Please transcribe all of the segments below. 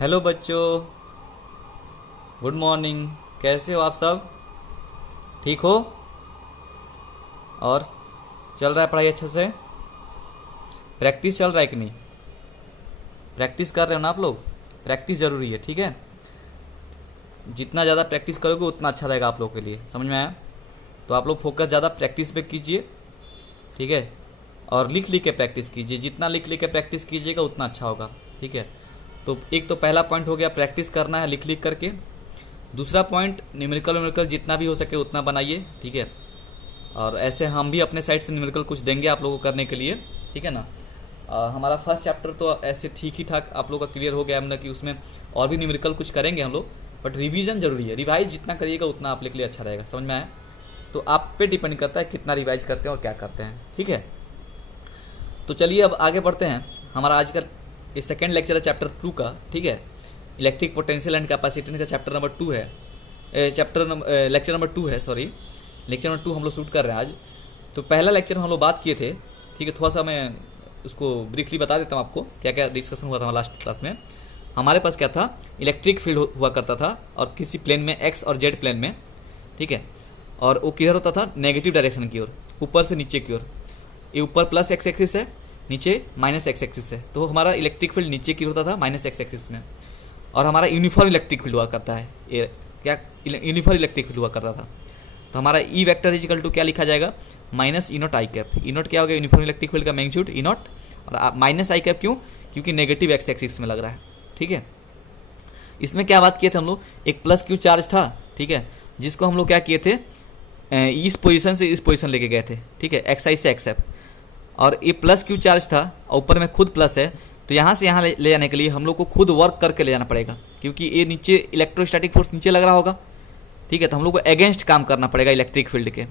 Hello बच्चों, good morning. कैसे हो आप सब? ठीक हो? और चल रहा है पढ़ाई अच्छे से? प्रैक्टिस चल रहा है कि नहीं? प्रैक्टिस कर रहे हो ना आप लोग? प्रैक्टिस ज़रूरी है, ठीक है। जितना ज़्यादा प्रैक्टिस करोगे उतना अच्छा रहेगा आप लोग के लिए, समझ में आया? तो आप लोग फोकस ज़्यादा प्रैक्टिस पे कीजिए, ठीक है। और लिख लिख के प्रैक्टिस कीजिए, जितना लिख लिख के प्रैक्टिस कीजिएगा उतना अच्छा होगा, ठीक है। तो एक तो पहला पॉइंट हो गया, प्रैक्टिस करना है लिख लिख करके। दूसरा पॉइंट, न्यूमेरिकल जितना भी हो सके उतना बनाइए, ठीक है। और ऐसे हम भी अपने साइड से न्यूमेरिकल कुछ देंगे आप लोगों को करने के लिए, ठीक है ना। हमारा फर्स्ट चैप्टर तो ऐसे ठीक ही ठाक आप लोग का क्लियर हो गया, मतलब कि उसमें और भी न्यूमेरिकल कुछ करेंगे हम लोग, बट रिवीजन जरूरी है। रिवाइज जितना करिएगा उतना आप लोग के लिए अच्छा रहेगा, समझ में आया? तो आप पे डिपेंड करता है कितना रिवाइज करते हैं और क्या करते हैं, ठीक है। तो चलिए अब आगे बढ़ते हैं। हमारा आज का ये सेकेंड लेक्चर है चैप्टर 2 का, ठीक है। इलेक्ट्रिक पोटेंशियल एंड कैपेसिटेंस का चैप्टर नंबर 2 है। लेक्चर नंबर 2 है, सॉरी। लेक्चर नंबर 2 हम लोग शूट कर रहे हैं आज। तो पहला लेक्चर हम लोग बात किए थे, ठीक है। थोड़ा सा मैं उसको ब्रीफली बता देता हूँ आपको क्या क्या डिस्कशन हुआ था लास्ट क्लास में। हमारे पास क्या था, इलेक्ट्रिक फील्ड हुआ करता था और किसी प्लेन में, एक्स और जेड प्लेन में, ठीक है। और वो किधर होता था? नेगेटिव डायरेक्शन की ओर, ऊपर से नीचे की ओर। ये ऊपर प्लस एक्स एक्सिस है, नीचे माइनस एक्स एक्सिस है। तो हमारा इलेक्ट्रिक फील्ड नीचे की होता था माइनस एक्स एक्सिस में। और हमारा यूनिफॉर्म इलेक्ट्रिक फील्ड हुआ करता है, ये क्या यूनिफॉर्म इलेक्ट्रिक फील्ड हुआ करता था। तो हमारा ई वेक्टर इजिकल टू क्या लिखा जाएगा? Minus E naught I cap. E not क्या हो गया? यूनिफॉर्म इलेक्ट्रिक फील्ड का मैग्नीट्यूड ई नॉट, और माइनस आई कैप क्यों? क्योंकि नेगेटिव एक्स एक्सिस में लग रहा है, ठीक है। इसमें क्या बात किए थे हम लोग? एक प्लस क्यू चार्ज था, ठीक है, जिसको हम लोग क्या किए थे, इस पोजीशन से इस पोजीशन लेके गए थे, ठीक है, एक्स आई से एक्स एफ। और ये प्लस क्यू चार्ज था और ऊपर में खुद प्लस है, तो यहाँ से यहाँ ले जाने के लिए हम लोग को खुद वर्क करके ले जाना पड़ेगा, क्योंकि ये नीचे इलेक्ट्रोस्टैटिक फोर्स नीचे लग रहा होगा, ठीक है। तो हम लोग को अगेंस्ट काम करना पड़ेगा इलेक्ट्रिक फील्ड के,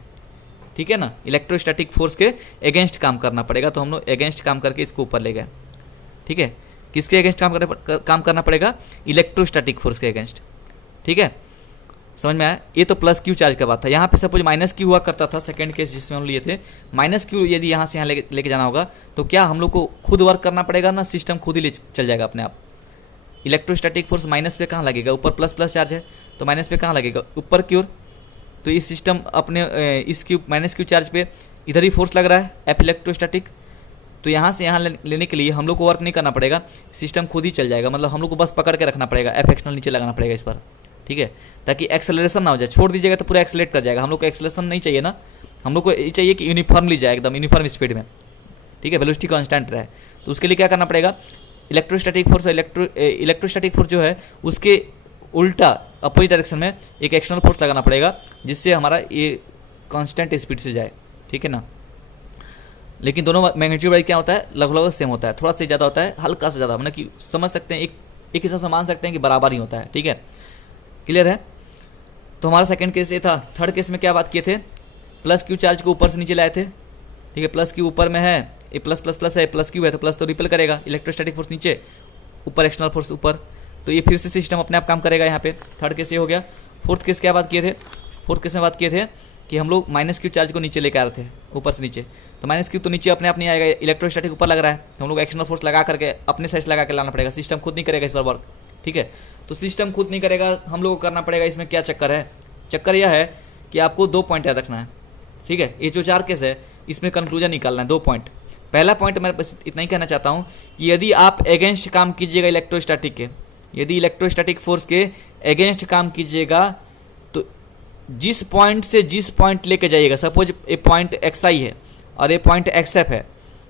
ठीक है ना। इलेक्ट्रोस्टैटिक फोर्स के अगेंस्ट काम करना पड़ेगा। तो हम लोग अगेंस्ट काम करके इसको ऊपर ले गए, ठीक है। किसके अगेंस्ट काम करना पड़ेगा? इलेक्ट्रोस्टैटिक फोर्स के अगेंस्ट, ठीक है। समझ में आया? ये तो प्लस क्यू चार्ज का बात था। यहाँ पे सपोज माइनस क्यू हुआ करता था, सेकंड केस जिसमें हम लिए थे। माइनस क्यू यदि यहाँ से यहाँ लेके जाना होगा तो क्या हम लोग को खुद वर्क करना पड़ेगा ना, सिस्टम खुद ही ले चल जाएगा अपने आप। इलेक्ट्रोस्टैटिक फोर्स माइनस पे कहाँ लगेगा? ऊपर प्लस प्लस चार्ज है तो माइनस पे कहाँ लगेगा? ऊपर की ओर। तो इस सिस्टम अपने इस क्यू माइनस क्यू चार्ज पे इधर ही फोर्स लग रहा है, एफ इलेक्ट्रोस्टैटिक। तो यहाँ से यहाँ लेने के लिए हम लोग को वर्क नहीं करना पड़ेगा, सिस्टम खुद ही चल जाएगा। मतलब हम लोग को बस पकड़ के रखना पड़ेगा, एफ एक्सटर्नल नीचे लगाना पड़ेगा इस पर, ठीक है, ताकि एक्सेलरेशन ना हो जाए। छोड़ दीजिएगा तो पूरा एक्सेलेट कर जाएगा। हम लोग को एक्सेलरेशन नहीं चाहिए ना, हम लोग को ये चाहिए कि यूनिफॉर्मली जाए, एकदम यूनिफॉर्म स्पीड में, ठीक है, वेलोसिटी कांस्टेंट रहे। तो उसके लिए क्या करना पड़ेगा? इलेक्ट्रोस्टैटिक फोर्स इलेक्ट्रोस्टैटिक फोर्स जो है उसके उल्टा अपोजिट डायरेक्शन में एक एक्सटर्नल फोर्स लगाना पड़ेगा, जिससे हमारा ये कांस्टेंट स्पीड से जाए, ठीक है ना। लेकिन दोनों मैग्नीट्यूड वाइज क्या होता है? लगभग सेम होता है, थोड़ा सा ज़्यादा होता है, हल्का सा ज़्यादा, मतलब कि समझ सकते हैं, एक हिसाब से मान सकते हैं कि बराबर ही होता है, ठीक है। क्लियर है? तो हमारा सेकंड केस ये था। थर्ड केस में क्या बात किए थे? प्लस क्यू चार्ज को ऊपर से नीचे लाए थे, ठीक है। प्लस क्यू ऊपर में है, ये प्लस प्लस प्लस है, प्लस क्यू है तो प्लस तो रिपेल करेगा, इलेक्ट्रोस्टैटिक फोर्स नीचे, ऊपर एक्सटर्नल फोर्स ऊपर, तो ये फिर से सिस्टम अपने आप काम करेगा यहाँ पे। थर्ड केस ये हो गया। फोर्थ केस क्या बात किए थे? फोर्थ केस में बात किए थे कि हम लोग माइनस क्यू चार्ज को नीचे लेकर आ रहे थे, ऊपर से नीचे। तो माइनस क्यू तो नीचे अपने आप नहीं आएगा, इलेक्ट्रोस्टैटिक ऊपर लग रहा है, तो हम लोग एक्सटर्नल फोर्स लगा करके अपने साइड लगा के लाना पड़ेगा। सिस्टम खुद नहीं करेगा इस पर वर्क, ठीक है। तो सिस्टम खुद नहीं करेगा, हम लोग को करना पड़ेगा। इसमें क्या चक्कर है? चक्कर यह है कि आपको 2 पॉइंट याद रखना है, ठीक है। ये जो 4 केस है इसमें कंक्लूजन निकालना है, 2 पॉइंट। पहला पॉइंट मैं बस इतना ही कहना चाहता हूँ कि यदि आप अगेंस्ट काम कीजिएगा इलेक्ट्रोस्टैटिक के, यदि इलेक्ट्रोस्टैटिक फोर्स के अगेंस्ट काम कीजिएगा, तो जिस पॉइंट से जिस पॉइंट लेके जाइएगा, सपोज ये पॉइंट एक्स आई है और ये पॉइंट एक्स एफ है,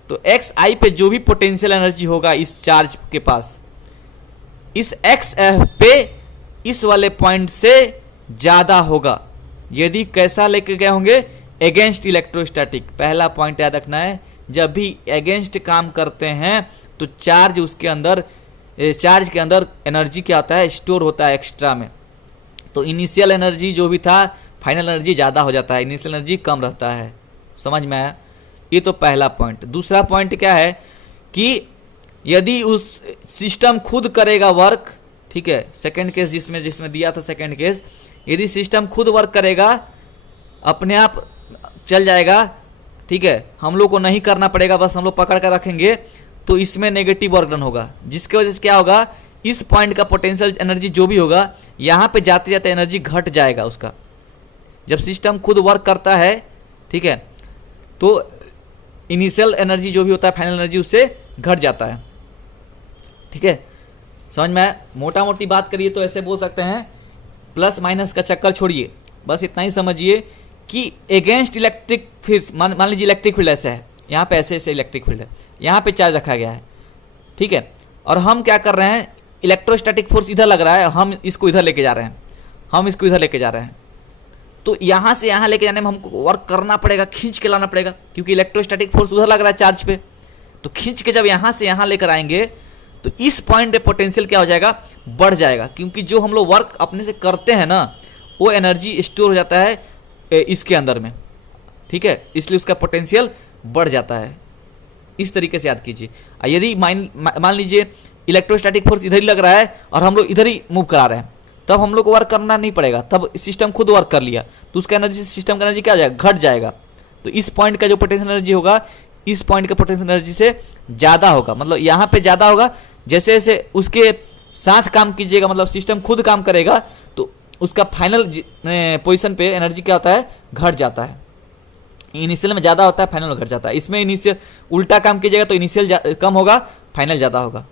तो एक्स आई पे जो भी पोटेंशियल एनर्जी होगा इस चार्ज के पास, इस एक्स एफ पे इस वाले पॉइंट से ज़्यादा होगा यदि कैसा लेके गए होंगे? Against electrostatic. पहला पॉइंट याद रखना है, जब भी अगेंस्ट काम करते हैं तो चार्ज उसके अंदर, चार्ज के अंदर एनर्जी क्या होता है? स्टोर होता है एक्स्ट्रा में। तो इनिशियल एनर्जी जो भी था, फाइनल एनर्जी ज़्यादा हो जाता है, इनिशियल एनर्जी कम रहता है। समझ में आया? ये तो पहला पॉइंट। दूसरा पॉइंट क्या है कि यदि उस सिस्टम खुद करेगा वर्क, ठीक है, सेकंड केस जिसमें दिया था सेकंड केस, यदि सिस्टम खुद वर्क करेगा, अपने आप चल जाएगा, ठीक है, हम लोग को नहीं करना पड़ेगा, बस हम लोग पकड़ कर रखेंगे, तो इसमें नेगेटिव वर्क डन होगा, जिसके वजह से क्या होगा? इस पॉइंट का पोटेंशियल एनर्जी जो भी होगा यहाँ पे जाते जाते एनर्जी घट जाएगा उसका। जब सिस्टम खुद वर्क करता है, ठीक है, तो इनिशियल एनर्जी जो भी होता है, फाइनल एनर्जी, उससे घट जाता है। ठीक है, समझ में आया? मोटा मोटी बात करिए तो ऐसे बोल सकते हैं, प्लस माइनस का चक्कर छोड़िए, बस इतना ही समझिए कि अगेंस्ट इलेक्ट्रिक फील्ड, मान लीजिए इलेक्ट्रिक फील्ड ऐसा है, यहाँ पे ऐसे ऐसे इलेक्ट्रिक फील्ड है, यहाँ पे चार्ज रखा गया है, ठीक है, और हम क्या कर रहे हैं, इलेक्ट्रोस्टैटिक फोर्स इधर लग रहा है, हम इसको इधर लेके जा रहे हैं, हम इसको इधर लेके जा रहे हैं। तो यहाँ से यहाँ लेके जाने में हमको वर्क करना पड़ेगा, खींच के लाना पड़ेगा, क्योंकि इलेक्ट्रोस्टैटिक फोर्स उधर लग रहा है चार्ज पे। तो खींच के जब यहाँ से यहाँ लेकर आएंगे तो इस पॉइंट पे पोटेंशियल क्या हो जाएगा, बढ़ जाएगा, क्योंकि जो हम लोग वर्क अपने से करते हैं ना, वो एनर्जी स्टोर हो जाता है इसके अंदर में, ठीक है, इसलिए उसका पोटेंशियल बढ़ जाता है। इस तरीके से याद कीजिए। यदि मान लीजिए इलेक्ट्रोस्टैटिक फोर्स इधर ही लग रहा है और हम लोग इधर ही मूव करा रहे हैं, तब हम लोग को वर्क करना नहीं पड़ेगा, तब सिस्टम खुद वर्क कर लिया, तो उसका एनर्जी, सिस्टम का एनर्जी क्या हो जाएगा, घट जाएगा। तो इस पॉइंट का जो पोटेंशियल एनर्जी होगा, इस पॉइंट का पोटेंशियल एनर्जी से ज़्यादा होगा, मतलब यहाँ पे ज़्यादा होगा। जैसे जैसे उसके साथ काम कीजिएगा, मतलब सिस्टम खुद काम करेगा, तो उसका फाइनल पोजीशन पे एनर्जी क्या होता है, घट जाता है। इनिशियल में ज़्यादा होता है, फाइनल में घट जाता है। इसमें इनिशियल उल्टा काम कीजिएगा तो इनिशियल कम होगा, फाइनल ज़्यादा होगा।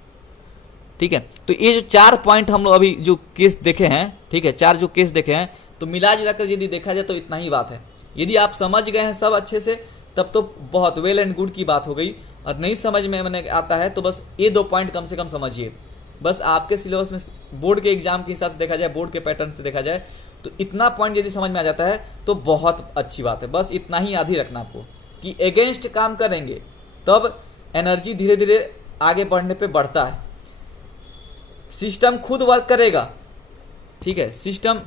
ठीक है, तो ये जो 4 पॉइंट हम लोग अभी जो केस देखे हैं, ठीक है, 4 जो केस देखे हैं, तो मिला जुला कर यदि देखा जाए तो इतना ही बात है। यदि आप समझ गए हैं सब अच्छे से, तब तो बहुत वेल एंड गुड की बात हो गई। और नहीं समझ में मैंने आता है तो बस ये 2 पॉइंट कम से कम समझिए। बस आपके सिलेबस में, बोर्ड के एग्जाम के हिसाब से देखा जाए, बोर्ड के पैटर्न से देखा जाए, तो इतना पॉइंट यदि समझ में आ जाता है तो बहुत अच्छी बात है। बस इतना ही याद ही रखना आपको कि अगेंस्ट काम करेंगे तब एनर्जी धीरे धीरे आगे बढ़ने पे बढ़ता है। सिस्टम खुद वर्क करेगा, ठीक है, सिस्टम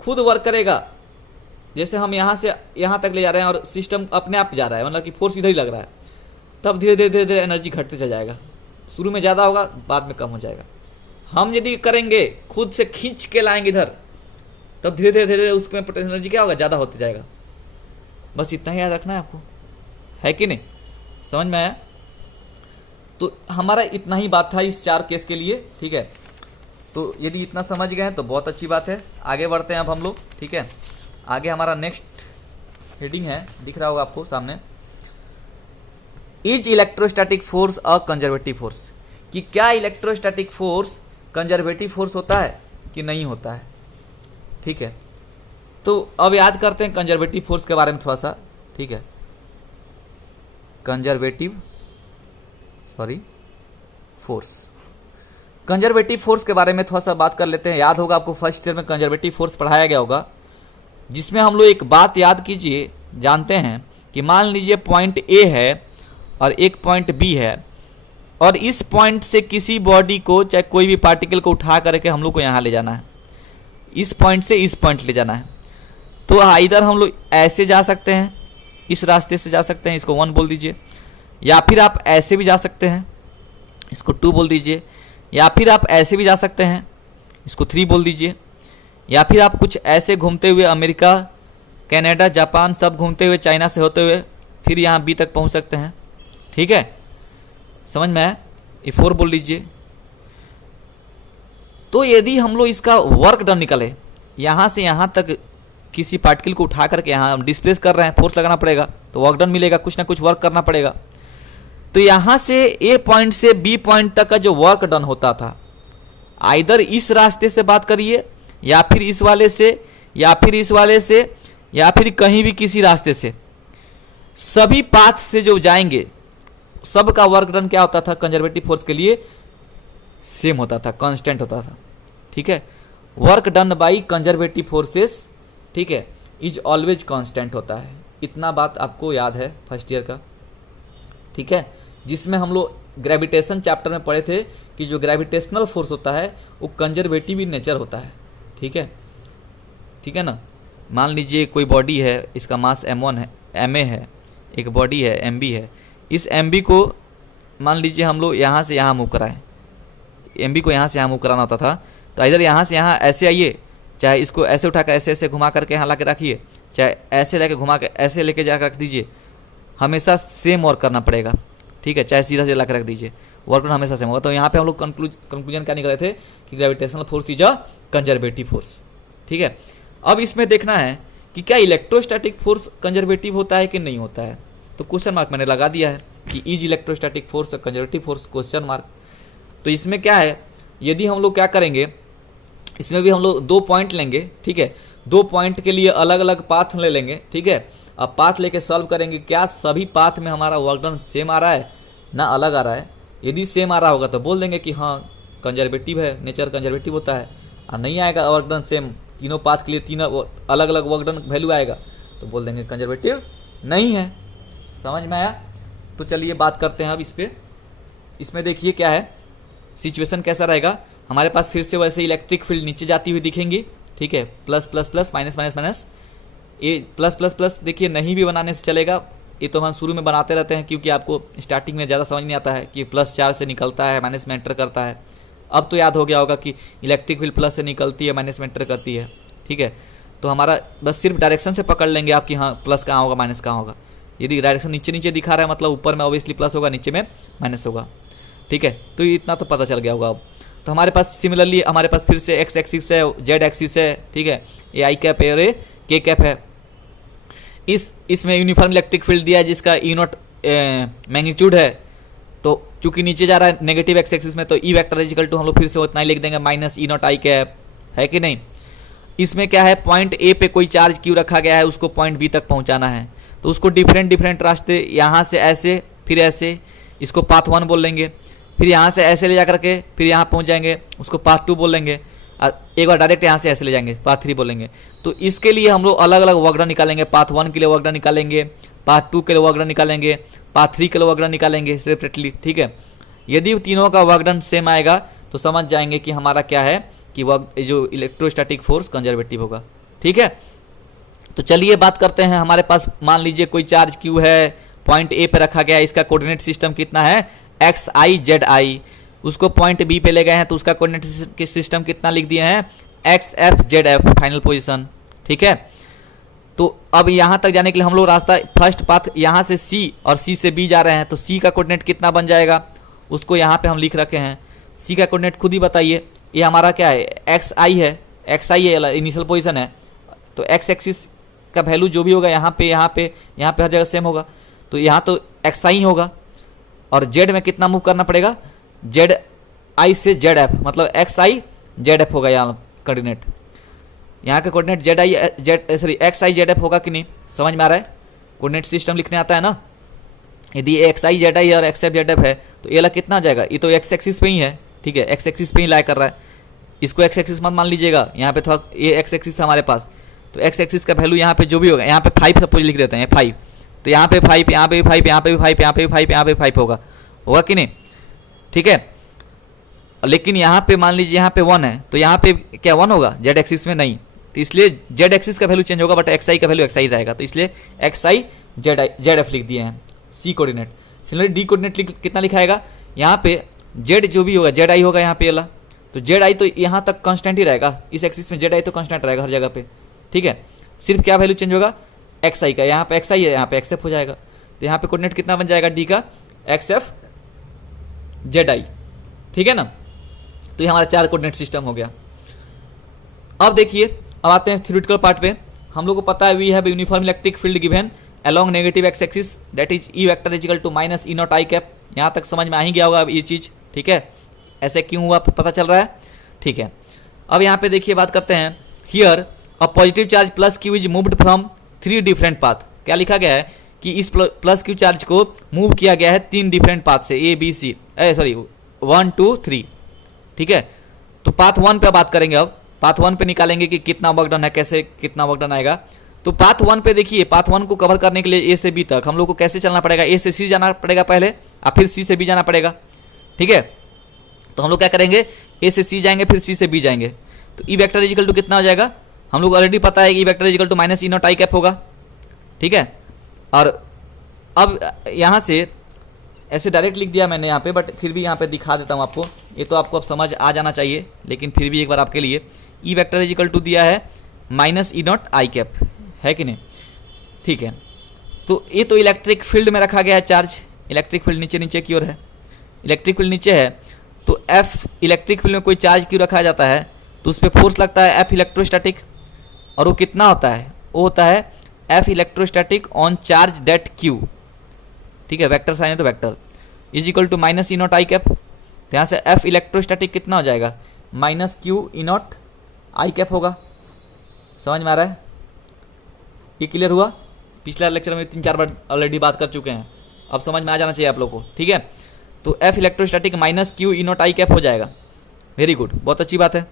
खुद वर्क करेगा। जैसे हम यहाँ से यहाँ तक ले जा रहे हैं और सिस्टम अपने आप जा रहा है, मतलब कि फोर्स इधर ही लग रहा है, तब धीरे धीरे धीरे धीरे एनर्जी घटते चल जाएगा। शुरू में ज़्यादा होगा, बाद में कम हो जाएगा। हम यदि करेंगे, खुद से खींच के लाएंगे इधर, तब धीरे धीरे धीरे उसमें पोटेंशियल एनर्जी क्या होगा, ज़्यादा होते जाएगा। बस इतना ही याद रखना है आपको, है कि नहीं? समझ में आया? तो हमारा इतना ही बात था इस 4 केस के लिए, ठीक है। तो यदि इतना समझ गए हैं तो बहुत अच्छी बात है। आगे बढ़ते हैं अब हम लोग, ठीक है। आगे हमारा नेक्स्ट हेडिंग है, दिख रहा होगा आपको सामने, is electrostatic force a conservative force, कि क्या इलेक्ट्रोस्टैटिक फोर्स कंजर्वेटिव फोर्स होता है कि नहीं होता है, ठीक है। तो अब याद करते हैं कंजर्वेटिव फोर्स के बारे में थोड़ा सा, ठीक है। कंजर्वेटिव फोर्स के बारे में थोड़ा सा बात कर लेते हैं। याद होगा आपको फर्स्ट ईयर में कंजर्वेटिव फोर्स पढ़ाया गया होगा, जिसमें हम लोग एक बात याद कीजिए, जानते हैं कि मान लीजिए पॉइंट ए है और एक पॉइंट बी है, और इस पॉइंट से किसी बॉडी को, चाहे कोई भी पार्टिकल को उठा करके हम लोग को यहाँ ले जाना है, इस पॉइंट से इस पॉइंट ले जाना है। तो इधर हम लोग ऐसे जा सकते हैं, इस रास्ते से जा सकते हैं, इसको 1 बोल दीजिए, या फिर आप ऐसे भी जा सकते हैं, इसको 2 बोल दीजिए, या फिर आप ऐसे भी जा सकते हैं, इसको 3 बोल दीजिए, या फिर आप कुछ ऐसे घूमते हुए अमेरिका, कनाडा, जापान सब घूमते हुए, चाइना से होते हुए फिर यहाँ बी तक पहुँच सकते हैं, ठीक है। समझ में आया? ये 4 बोल लीजिए। तो यदि हम लोग इसका वर्क डन निकले, यहाँ से यहाँ तक किसी पार्टिकल को उठा करके यहाँ हम डिस्प्लेस कर रहे हैं, फोर्स लगाना पड़ेगा, तो वर्क डन मिलेगा, कुछ ना कुछ वर्क करना पड़ेगा। तो यहाँ से ए पॉइंट से बी पॉइंट तक का जो वर्क डन होता था, आइदर इस रास्ते से बात करिए, या फिर इस वाले से, या फिर इस वाले से, या फिर कहीं भी किसी रास्ते से, सभी पाथ से जो जाएंगे सबका वर्क डन क्या होता था कंजर्वेटिव फोर्स के लिए, सेम होता था, कांस्टेंट होता था, ठीक है। Work done by conservative forces, ठीक है, इज ऑलवेज कांस्टेंट होता है। इतना बात आपको याद है फर्स्ट ईयर का, ठीक है, जिसमें हम लोग ग्रेविटेशन चैप्टर में पढ़े थे कि जो ग्रेविटेशनल फोर्स होता है वो कंजर्वेटिव इन नेचर होता है, ठीक है, ठीक है ना। मान लीजिए कोई बॉडी है, इसका मास m1 है, ma है, एक बॉडी है mb है, इस mb को मान लीजिए हम लोग यहाँ से यहाँ मूव कराएं, mb को यहाँ से यहाँ मूव कराना होता था, तो इधर यहाँ से यहाँ ऐसे आइए, चाहे इसको ऐसे उठा कर ऐसे ऐसे घुमा करके यहाँ ला के रखिए, चाहे ऐसे लेके घुमा के ऐसे लेके जा रख दीजिए, हमेशा सेम वर्क करना पड़ेगा, ठीक है, चाहे सीधा से ला के रख दीजिए, वर्क डन हमेशा सेम होगा। तो यहाँ पे हम लोग कंक्लूजन क्या निकले थे कि gravitational force is a conservative force. ठीक है, अब इसमें देखना है कि क्या इलेक्ट्रोस्टैटिक फोर्स कंजर्वेटिव होता है कि नहीं होता है। तो क्वेश्चन मार्क मैंने लगा दिया है कि is electrostatic force conservative force, question mark. तो इसमें क्या है, यदि हम लोग क्या करेंगे, इसमें भी हम लोग 2 पॉइंट लेंगे। ठीक है, 2 पॉइंट के लिए अलग अलग पाथ ले लेंगे। ठीक है, अब पाथ लेके सॉल्व करेंगे, क्या सभी पाथ में हमारा वर्क डन सेम आ रहा है ना अलग आ रहा है। यदि सेम आ रहा होगा तो बोल देंगे कि हाँ कंजर्वेटिव है, नेचर कंजर्वेटिव होता है। और नहीं आएगा वर्क डन सेम, तीनों पाथ के लिए 3 अलग अलग वर्क डन वैल्यू आएगा, तो बोल देंगे कंजर्वेटिव नहीं है। समझ में आया। तो चलिए बात करते हैं अब इस पर। इसमें देखिए क्या है, सिचुएशन कैसा रहेगा। हमारे पास फिर से वैसे इलेक्ट्रिक फील्ड नीचे जाती हुई दिखेंगी। ठीक है, plus plus plus minus minus minus, ये प्लस प्लस प्लस देखिए नहीं भी बनाने से चलेगा, ये तो हम शुरू में बनाते रहते हैं क्योंकि आपको स्टार्टिंग में ज़्यादा समझ नहीं आता है कि प्लस चार्ज से निकलता है माइनस में एंटर करता है। अब तो याद हो गया होगा कि इलेक्ट्रिक फील्ड प्लस से निकलती है माइनस में एंटर करती है। ठीक है, तो हमारा बस सिर्फ डायरेक्शन से पकड़ लेंगे आप कि हाँ प्लस कहाँ होगा माइनस कहाँ होगा। यदि डायरेक्शन नीचे नीचे दिखा रहा है मतलब ऊपर में ऑब्वियसली प्लस होगा, नीचे में माइनस होगा। ठीक है, तो इतना तो पता चल गया होगा अब। तो हमारे पास सिमिलरली हमारे पास फिर से एक्स एक्सिस है, जेड एक्सिस है। ठीक है, ये आई कैप है और ये के कैप है। इसमें यूनिफॉर्म इलेक्ट्रिक फील्ड दिया है जिसका ई नॉट मैग्नीट्यूड है। तो चूंकि नीचे जा रहा है नेगेटिव एक्स एक्सिस में, तो ई वेक्टर इजिकल टू हम लोग फिर से उतना ही लिख देंगे माइनस ई नॉट आई कैप, है कि नहीं। इसमें क्या है, पॉइंट ए पे कोई चार्ज क्यू रखा गया है, उसको पॉइंट बी तक पहुंचाना है। तो उसको डिफरेंट रास्ते, यहाँ से ऐसे फिर ऐसे, इसको पाथ 1 बोल लेंगे। फिर यहाँ से ऐसे ले जा करके फिर यहाँ पहुँच जाएंगे, उसको पाथ 2 बोल लेंगे। एक बार डायरेक्ट यहाँ से ऐसे ले जाएंगे, पाथ 3 बोलेंगे। तो इसके लिए हम लोग अलग अलग वर्क डन निकालेंगे। पाथ 1 के लिए वर्क डन निकालेंगे, पाथ 2 के लिए वर्क डन निकालेंगे, पाथ 3 के लिए वर्क डन निकालेंगे सेपरेटली। ठीक है, यदि तीनों का वर्क डन सेम आएगा तो समझ जाएंगे कि हमारा क्या है कि वर्क जो इलेक्ट्रोस्टैटिक फोर्स कंजर्वेटिव होगा। ठीक है, तो चलिए बात करते हैं। हमारे पास मान लीजिए कोई चार्ज क्यू है, पॉइंट ए पे रखा गया है, इसका कोऑर्डिनेट सिस्टम कितना है एक्स आई जेड आई। उसको पॉइंट बी पे ले गए हैं तो उसका कोऑर्डिनेट सिस्टम कितना लिख दिए हैं x F Z F, final position. ठीक है, तो अब यहाँ तक जाने के लिए हम लोग रास्ता फर्स्ट पाथ यहाँ से सी और सी से बी जा रहे हैं, तो सी का कोऑर्डिनेट कितना बन जाएगा उसको यहाँ पे हम लिख रखे हैं। सी का कोऑर्डिनेट खुद ही बताइए, ये हमारा क्या है एक्स आई है, एक्स आई है इनिशियल पोजीशन है। तो एक्स एक्सिस का वैल्यू जो भी होगा यहाँ पे हर जगह सेम होगा, तो यहाँ तो एक्स आई होगा। और जेड में कितना मूव करना पड़ेगा, जेड आई से जेड एफ, मतलब एक्स आई जेड एफ होगा यहाँ कोऑर्डिनेट। यहाँ का coordinate Z I x I Z F होगा कि नहीं, समझ में आ रहा है। कोऑर्डिनेट सिस्टम लिखने आता है ना। यदि एक्स आई जेड आई और एक्स एफ जेड एफ है तो ये वाला कितना आ जाएगा, ये तो एक्स एक्सिस पे ही है। ठीक है, एक्स एक्सिस पे ही लाई कर रहा है, इसको एक्स एक्सिस मत मान लीजिएगा। यहाँ पे थोड़ा ये एक्स एक्सिस है हमारे पास, तो एक्स एक्सिस का वैल्यू यहाँ पे जो भी होगा, यहाँ पे 5 सपोज लिख देते हैं 5, तो यहाँ पे 5, यहाँ पे भी 5, यहाँ पे भी 5, यहाँ पे भी 5, यहाँ पे 5 होगा कि नहीं। ठीक है, लेकिन यहाँ पे मान लीजिए यहाँ पे 1 है, तो यहाँ पे क्या 1 होगा जेड एक्सिस में नहीं, तो इसलिए जेड एक्सिस का वैल्यू चेंज होगा बट एक्स आई का वैल्यू एक्स आई रहेगा। तो इसलिए एक्स आई जेड एफ लिख दिए हैं सी कोऑर्डिनेट। सिमिलरली डी कोऑर्डिनेट कितना लिखाएगा, यहाँ पे जेड जो भी होगा जेड आई होगा यहाँ पे वाला, तो जेड आई तो यहाँ तक कांस्टेंट ही रहेगा, इस एक्सिस में जेड आई तो कांस्टेंट रहेगा हर जगह पे। ठीक है, सिर्फ क्या वैल्यू चेंज होगा एक्स आई का, यहाँ पे एक्स आई है यहाँ पे एक्स एफ हो जाएगा। तो यहाँ पे कोऑर्डिनेट कितना बन जाएगा डी का एक्स एफ जेड आई। ठीक है ना, तो ये हमारा 4 कोऑर्डिनेट सिस्टम हो गया। अब देखिए, अब आते हैं थ्योरेटिकल पार्ट पे। हम लोग को पता है we have uniform electric field given along negative x axis that is E vector is equal to minus E naught I cap. यहाँ तक समझ में आ ही गया होगा अब ये चीज़। ठीक है, ऐसे क्यों हुआ पता चल रहा है। ठीक है, अब यहाँ पे देखिए बात करते हैं। Here a positive charge plus Q is moved from 3 different path. क्या लिखा गया है कि इस प्लस क्यू चार्ज को मूव किया गया है 3 डिफरेंट पाथ से, ए बी सी 1 2 3। ठीक है, तो पाथ 1 पे बात करेंगे। अब पाथ 1 पे निकालेंगे कि कितना वर्क डन है, कैसे कितना वर्क डन आएगा। तो पाथ 1 पे देखिए, पाथ 1 को कवर करने के लिए ए से बी तक हम लोग को कैसे चलना पड़ेगा, ए से सी जाना पड़ेगा पहले और फिर सी से बी जाना पड़ेगा। ठीक है, तो हम लोग क्या करेंगे, ए से सी जाएंगे फिर सी से बी जाएंगे। तो ई वेक्टर इजिकल टू कितना हो जाएगा, हम लोग ऑलरेडी पता है कि E vector is equal to minus E naught I cap होगा। ठीक है, और अब यहाँ से ऐसे डायरेक्ट लिख दिया मैंने यहाँ पे, बट फिर भी यहाँ पे दिखा देता हूँ आपको। ये तो आपको अब समझ आ जाना चाहिए, लेकिन फिर भी एक बार आपके लिए ई वेक्टर इजिकल टू दिया है माइनस ई नॉट आई कैप, है कि नहीं। ठीक है, तो ये तो इलेक्ट्रिक फील्ड में रखा गया है चार्ज, इलेक्ट्रिक फील्ड नीचे नीचे की ओर है। इलेक्ट्रिक फील्ड नीचे है, तो एफ इलेक्ट्रिक फील्ड में कोई चार्ज क्यों रखा जाता है तो उस पर फोर्स लगता है एफ इलेक्ट्रोस्टैटिक, और वो कितना होता है, वो होता है F electrostatic on charge that q, ठीक है, वेक्टर साइन है तो vector is equal to minus E naught I cap. तो यहाँ से एफ इलेक्ट्रोस्टैटिक कितना हो जाएगा, माइनस क्यू ई नॉट आई कैप होगा। समझ में आ रहा है, ये क्लियर हुआ? पिछला लेक्चर में 3-4 बार ऑलरेडी बात कर चुके हैं, अब समझ में आ जाना चाहिए आप लोग को, ठीक है। तो F electrostatic minus q E naught आई कैप हो जाएगा। वेरी गुड, बहुत अच्छी बात है।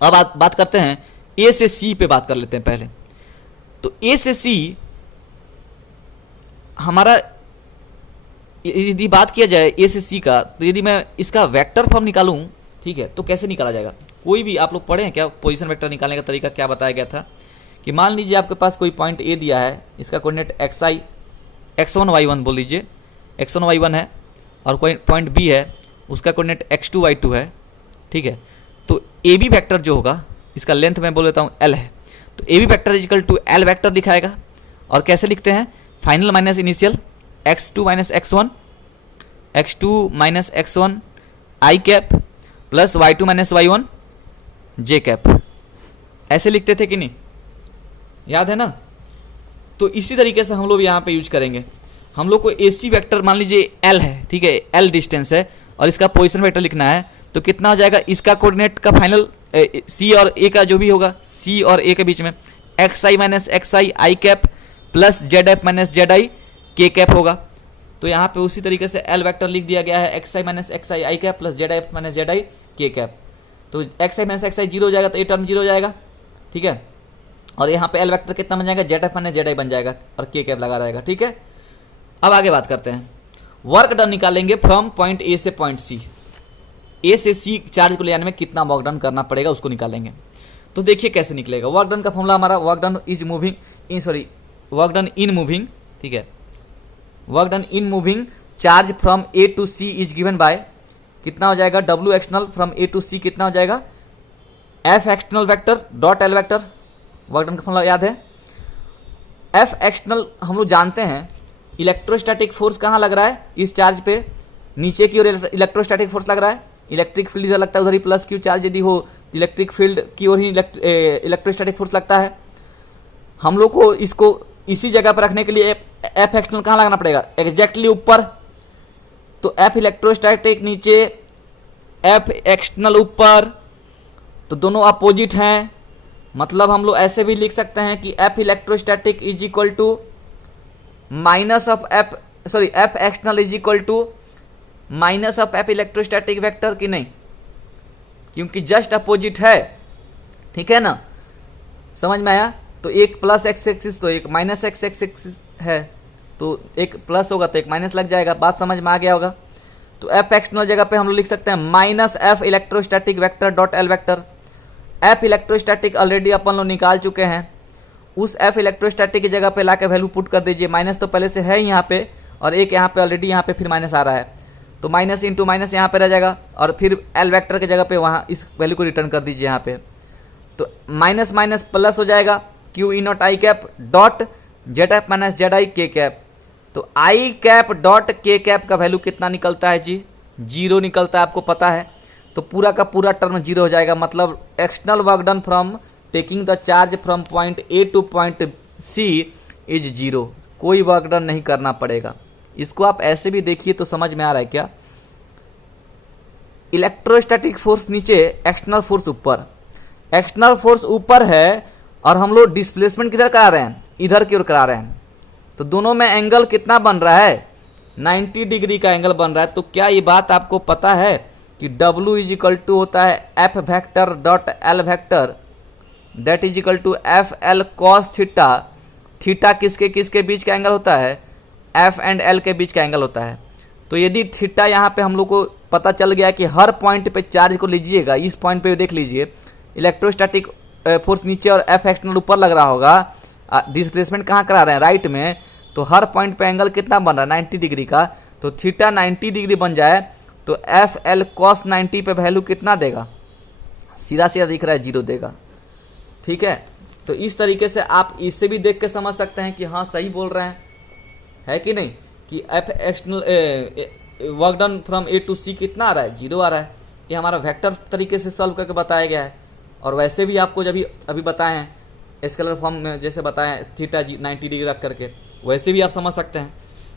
अब बात करते हैं ए से सी पे, बात कर लेते हैं पहले। तो ए से सी हमारा, यदि बात किया जाए ए से सी का, तो यदि मैं इसका वेक्टर फॉर्म निकालूं, ठीक है, तो कैसे निकाला जाएगा? कोई भी आप लोग पढ़े हैं क्या, पोजीशन वेक्टर निकालने का तरीका क्या बताया गया था कि मान लीजिए आपके पास कोई पॉइंट ए दिया है, इसका कोऑर्डिनेट xi x1 y1 बोल लीजिए, x1 y1 है, और कोई पॉइंट बी है उसका कोऑर्डिनेट x2 y2 है, ठीक है। तो ए बी वैक्टर जो होगा, इसका लेंथ मैं बोल देता हूँ l है, तो A B vector equal to L vector दिखाएगा। और कैसे लिखते हैं, final minus initial x2 minus x1, x2 minus x1 i cap plus y2 minus y1 j cap, ऐसे लिखते थे कि नहीं, याद है ना? तो इसी तरीके से हम लोग यहाँ पे यूज करेंगे। हम लोग को AC वेक्टर मान लीजिए L है, ठीक है, L डिस्टेंस है, और इसका पोजीशन वेक्टर लिखना है, तो कितना हो जाएगा, इसका कोऑर्डिनेट का फाइनल C और A का जो भी होगा, C और A के बीच में xi minus xi i cap plus zf minus zi k cap होगा। तो यहाँ पे उसी तरीके से L वेक्टर लिख दिया गया है, xi minus xi i cap plus zf minus zi k cap. तो xi माइनस xi जीरो हो जाएगा, तो ये टर्म जीरो हो जाएगा, ठीक है। और यहाँ पे L वेक्टर कितना बन जाएगा, zf माइनस zi बन जाएगा, और k कैप लगा रहेगा, ठीक है। अब आगे बात करते हैं, वर्क डन निकालेंगे फ्रॉम पॉइंट ए से पॉइंट सी। ए से सी चार्ज को ले जाने में कितना वर्क डन करना पड़ेगा उसको निकालेंगे। तो देखिए कैसे निकलेगा। वर्क डन का फॉर्मूला हमारा, work done is moving in, sorry, work done in moving, ठीक है, work done in moving charge from A to C is given by, कितना हो जाएगा, W external from A to C कितना हो जाएगा, F external vector dot L vector. Work done का formula याद है, एफ एक्सटर्नल हम लोग जानते हैं, इलेक्ट्रोस्टैटिक फोर्स कहाँ लग रहा है, इस चार्ज पे नीचे की ओर इलेक्ट्रोस्टैटिक फोर्स लग रहा है, इलेक्ट्रिक फील्ड इधर लगता है, उधर ही प्लस क्यू चार्ज यदि हो, इलेक्ट्रिक फील्ड की ओर ही इलेक्ट्रोस्टैटिक फोर्स लगता है। हम लोग को इसको इसी जगह पर रखने के लिए एफ एक्सटर्नल कहाँ लगाना पड़ेगा, एग्जैक्टली ऊपर। तो एफ इलेक्ट्रोस्टैटिक नीचे, एफ एक्सटर्नल ऊपर, तो दोनों अपोजिट हैं। मतलब हम लोग ऐसे भी लिख सकते हैं कि F electrostatic is equal to minus of F, sorry, F external is equal to minus of F electrostatic vector, की नहीं, क्योंकि जस्ट अपोजिट है, ठीक है ना, समझ में आया। तो एक प्लस एक्स एक्सिस तो एक माइनस एक्स एक्सिस है, तो एक प्लस होगा तो एक माइनस लग जाएगा, बात समझ में आ गया होगा। तो एफ एक्सटर्नल जगह पे हम लोग लिख सकते हैं minus F electrostatic vector dot L vector. F electrostatic already अपन लोग निकाल चुके हैं, उस एफ इलेक्ट्रोस्टैटिक की जगह पे ला के वैल्यू पुट कर दीजिए। माइनस तो पहले से है यहाँ पे, और एक यहाँ पे ऑलरेडी यहाँ पे फिर माइनस आ रहा है, तो माइनस इंटू माइनस यहाँ पे रह जाएगा, और फिर एल वेक्टर की जगह पे वहाँ इस वैल्यू को रिटर्न कर दीजिए यहाँ पे। तो माइनस माइनस प्लस हो जाएगा, Q E naught I cap dot z F minus Z I के कैप। तो I cap dot k cap का वैल्यू कितना निकलता है जी, जीरो निकलता है, आपको पता है। तो पूरा का पूरा टर्म जीरो हो जाएगा, मतलब external work done from taking the charge from point A to point C is zero, कोई वर्क डन नहीं करना पड़ेगा। इसको आप ऐसे भी देखिए तो समझ में आ रहा है क्या, इलेक्ट्रोस्टैटिक फोर्स नीचे, एक्सटर्नल फोर्स ऊपर, एक्सटर्नल फोर्स ऊपर है, और हम लोग डिस्प्लेसमेंट किधर करा रहे हैं, इधर की ओर करा रहे हैं। तो दोनों में एंगल कितना बन रहा है, 90 डिग्री का एंगल बन रहा है। तो क्या ये बात आपको पता है कि W इज इक्वल टू होता है F vector dot L vector, that is equal to F L cos theta. Theta किसके किसके बीच का एंगल होता है, एफ एंड एल के बीच का एंगल होता है। तो यदि थीटा यहाँ पे हम लोग को पता चल गया कि हर पॉइंट पे चार्ज को लीजिएगा, इस पॉइंट पे देख लीजिए इलेक्ट्रोस्टैटिक फोर्स नीचे और एफ एक्सटर्नल ऊपर लग रहा होगा, डिस्प्लेसमेंट कहाँ करा रहे हैं, राइट में। तो हर पॉइंट पे एंगल कितना बन रहा है, 90 डिग्री का। तो थीटा 90 डिग्री बन जाए तो एफ एल कॉस 90 पे वैल्यू कितना देगा, सीधा सीधा दिख रहा है, जीरो देगा, ठीक है। तो इस तरीके से आप इससे भी देख के समझ सकते हैं कि हाँ सही बोल रहे हैं, है कि नहीं, कि F external work done from A to C कितना आ रहा है, 0 आ रहा है। ये हमारा वेक्टर तरीके से सॉल्व करके बताया गया है। और वैसे भी आपको जब अभी बताए हैं स्केलर फॉर्म में, जैसे बताए हैं थीटा 90 डिग्री रख करके, वैसे भी आप समझ सकते हैं।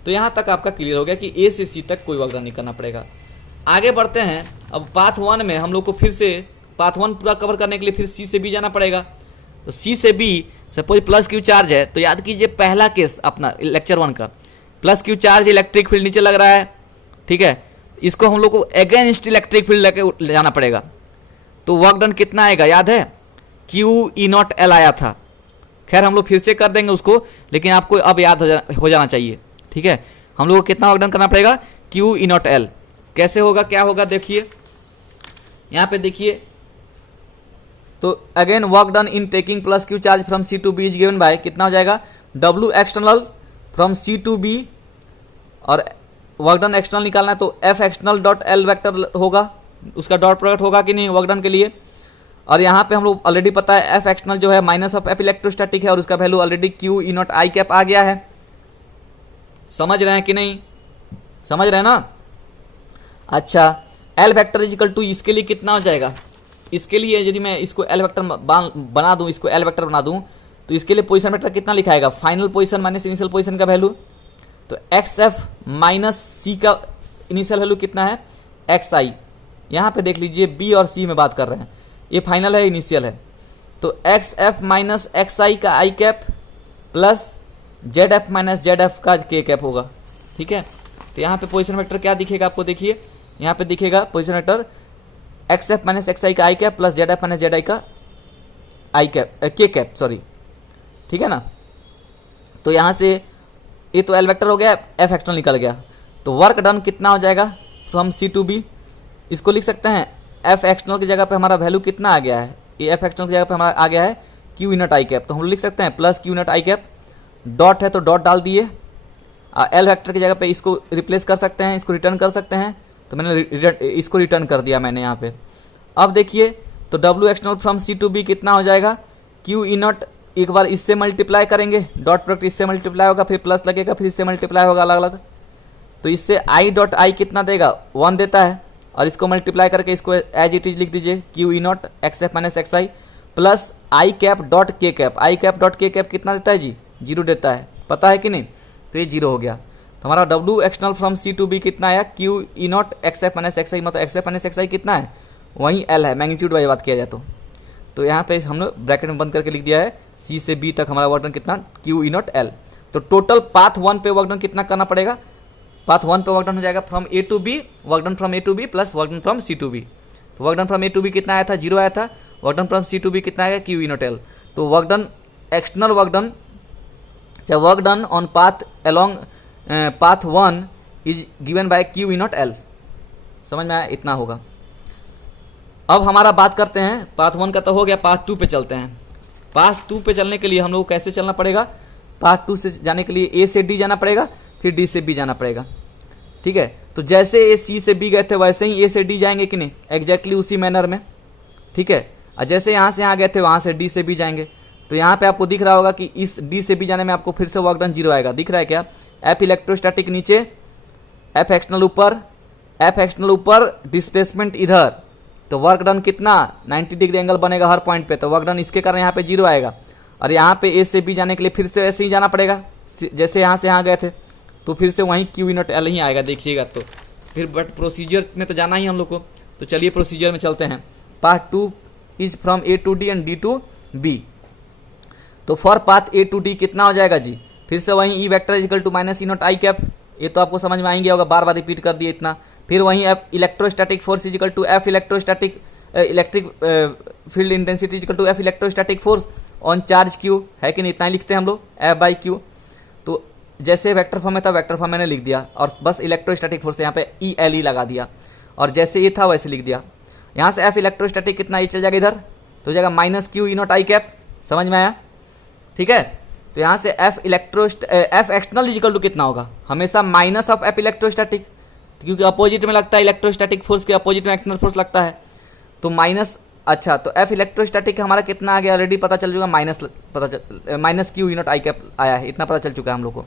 तो यहाँ तक आपका क्लियर हो गया कि ए से सी तक कोई वर्क डन नहीं करना पड़ेगा। आगे बढ़ते हैं। अब पाथ 1 में हम लोग को फिर से पाथ 1 पूरा कवर करने के लिए फिर सी से बी जाना पड़ेगा। तो सी से B suppose plus Q charge है, तो याद कीजिए पहला केस अपना लेक्चर 1 का, plus Q charge electric field नीचे लग रहा है, ठीक है। इसको हम लोग को अगेंस्ट इलेक्ट्रिक फील्ड लेके जाना पड़ेगा। तो वर्क डन कितना आएगा याद है, क्यू ई नॉट एल आया था। खैर हम लोग फिर से कर देंगे उसको, लेकिन आपको अब याद हो जाना चाहिए, ठीक है। हम लोग को कितना वर्क डन करना पड़ेगा, क्यू ई नॉट एल। कैसे होगा, क्या होगा, देखिए यहाँ पे देखिए। तो again work done in taking plus Q charge from C to B is given by, कितना हो जाएगा, W external from C to B, और वर्क डन एक्सटर्नल निकालना है तो F external dot L vector होगा, उसका डॉट प्रोडक्ट होगा कि नहीं वर्क डन के लिए। और यहाँ पे हम लोग ऑलरेडी पता है एफ एक्सटर्नल जो है माइनस ऑफ एफ इलेक्ट्रोस्टैटिक है, और उसका value already q E naught आई कैप आ गया है। समझ रहे हैं कि नहीं, समझ रहे हैं ना। अच्छा, एल वेक्टर इजिकल टू, इसके लिए कितना हो जाएगा, इसके लिए यदि मैं इसको एल वेक्टर बना दूं, इसको एल वेक्टर बना दूं, तो इसके लिए पोजीशन वेक्टर कितना लिखाएगा, final position minus initial position का वैल्यू। तो एक्स एफ माइनस सी का इनिशियल वैल्यू कितना है, एक्स आई। यहाँ पे देख लीजिए बी और सी में बात कर रहे हैं, ये फाइनल है इनिशियल है। तो x F minus x i का i cap plus Z F minus z f का के कैप होगा, ठीक है। तो यहाँ पे पोजीशन वेक्टर क्या दिखेगा आपको, देखिए यहाँ पे दिखेगा position vector x F minus x i का i cap plus Z F minus Z i का i cap k cap, sorry, ठीक है ना। तो यहाँ से ये तो एल वेक्टर हो गया, एफ एक्सटर्नल निकल गया। तो वर्क डन कितना हो जाएगा फ्रॉम सी टू बी, इसको लिख सकते हैं एफ एक्सटर्नल की जगह पे हमारा वैल्यू कितना आ गया है, ये एफ एक्सटर्नल की जगह पे हमारा आ गया है क्यू ई नॉट आई कैप। तो हम लिख सकते हैं plus Q not I cap, dot है तो डॉट डाल दिए, एल वेक्टर की जगह पे इसको रिप्लेस कर सकते हैं, इसको रिटर्न कर सकते हैं। तो मैंने इसको रिटर्न कर दिया मैंने यहाँ पे। अब देखिए तो W external from C to B कितना हो जाएगा, क्यू ई नॉट, एक बार इससे मल्टीप्लाई करेंगे, डॉट प्रोडक्ट इससे मल्टीप्लाई होगा, फिर प्लस लगेगा, फिर इससे मल्टीप्लाई होगा अलग अलग। तो इससे आई डॉट आई कितना देगा, 1 देता है, और इसको मल्टीप्लाई करके इसको एज इट इज लिख दीजिए, Q E naught x F minus x आई प्लस आई कैप डॉट के कैप। आई कैप डॉट के कैप कितना देता है जी, 0 देता है, पता है कि नहीं। तो ये 0 हो गया। तो हमारा W external from C to B कितना आया, q E naught x F minus x i, मतलब एक्स एफ माइनस एक्स आई कितना है, वहीं एल है, मैग्नीट्यूड वाली बात किया जाए तो यहाँ पे हमने ब्रैकेट में बंद करके लिख दिया है सी से बी तक हमारा वर्क डन कितना, क्यू ई नॉट एल। तो टोटल पाथ 1 पे वर्क डन कितना करना पड़ेगा, पाथ 1 पे वर्क डन हो जाएगा from A to B, work done from A to B plus work done from C to B. तो work done from A to B कितना आया था, 0 आया था, work done from C to B कितना आएगा, क्यू ई नॉट एल। तो work done external work done, work done on path along path 1 is given by q E naught L. समझ में आया, इतना होगा। अब हमारा बात करते हैं, पाथ 1 का तो हो गया, पाथ 2 पे चलते हैं। पाथ 2 पे चलने के लिए हम लोग को कैसे चलना पड़ेगा, पाथ 2 से जाने के लिए ए से डी जाना पड़ेगा, फिर डी से बी जाना पड़ेगा, ठीक है। तो जैसे ए सी से बी गए थे वैसे ही ए से डी जाएंगे कि नहीं, एग्जैक्टली उसी मैनर में, ठीक है। और जैसे यहाँ से यहाँ गए थे वहाँ से डी से बी जाएंगे। तो यहाँ पे आपको दिख रहा होगा कि इस डी से बी जाने में आपको फिर से वर्क डन 0 आएगा, दिख रहा है क्या, एफ इलेक्ट्रोस्टैटिक नीचे, एफ एक्सटर्नल ऊपर, एफ एक्सटर्नल ऊपर, डिस्प्लेसमेंट इधर। तो वर्क डन कितना, 90 डिग्री एंगल बनेगा हर पॉइंट पे। तो वर्क डन इसके कारण यहाँ पे 0 आएगा। और यहाँ पे ए से बी जाने के लिए फिर से ऐसे ही जाना पड़ेगा, जैसे यहाँ से यहाँ गए थे, तो फिर से वहीं क्यू ई नॉट एल ही आएगा, देखिएगा। तो फिर बट प्रोसीजर में तो जाना ही हम लोग को। तो चलिए प्रोसीजर में चलते हैं। Part 2 is from A to D and D to B. तो for path A to D कितना हो जाएगा जी, फिर से वहीं E vector is equal to minus E naught I cap, ये तो आपको समझ में आएंगे होगा, बार बार रिपीट कर दिए इतना। फिर वहीं F electrostatic force is equal to F electrostatic electric field intensity is equal to F electrostatic force on charge q, है कि नहीं, इतना ही लिखते हैं हम लोग, एफ बाई क्यू। तो जैसे वेक्टर फॉर्म में था वैक्टर फॉर्म मैंने लिख दिया, और बस इलेक्ट्रोस्टैटिक फोर्स यहाँ पे ई एल ई लगा दिया, और जैसे ये था वैसे लिख दिया। यहाँ से एफ इलेक्ट्रोस्टैटिक कितना, ये चल जाएगा इधर, तो हो जाएगा माइनस क्यू ई नॉट आई कैप। समझ में आया, ठीक है। तो यहाँ से एफ एक्सटर्नल इजिकल टू कितना होगा, हमेशा माइनस ऑफ एफ इलेक्ट्रोस्टैटिक, क्योंकि अपोजिट में लगता है इलेक्ट्रोस्टैटिक फोर्स के अपोजिट में एक्सटर्नल फोर्स लगता है, तो माइनस। अच्छा, तो एफ इलेक्ट्रोस्टैटिक हमारा कितना आ गया, ऑलरेडी पता चल चुका, माइनस क्यू ई नॉट आई कैप आया है, इतना पता चल चुका है हम लोग को।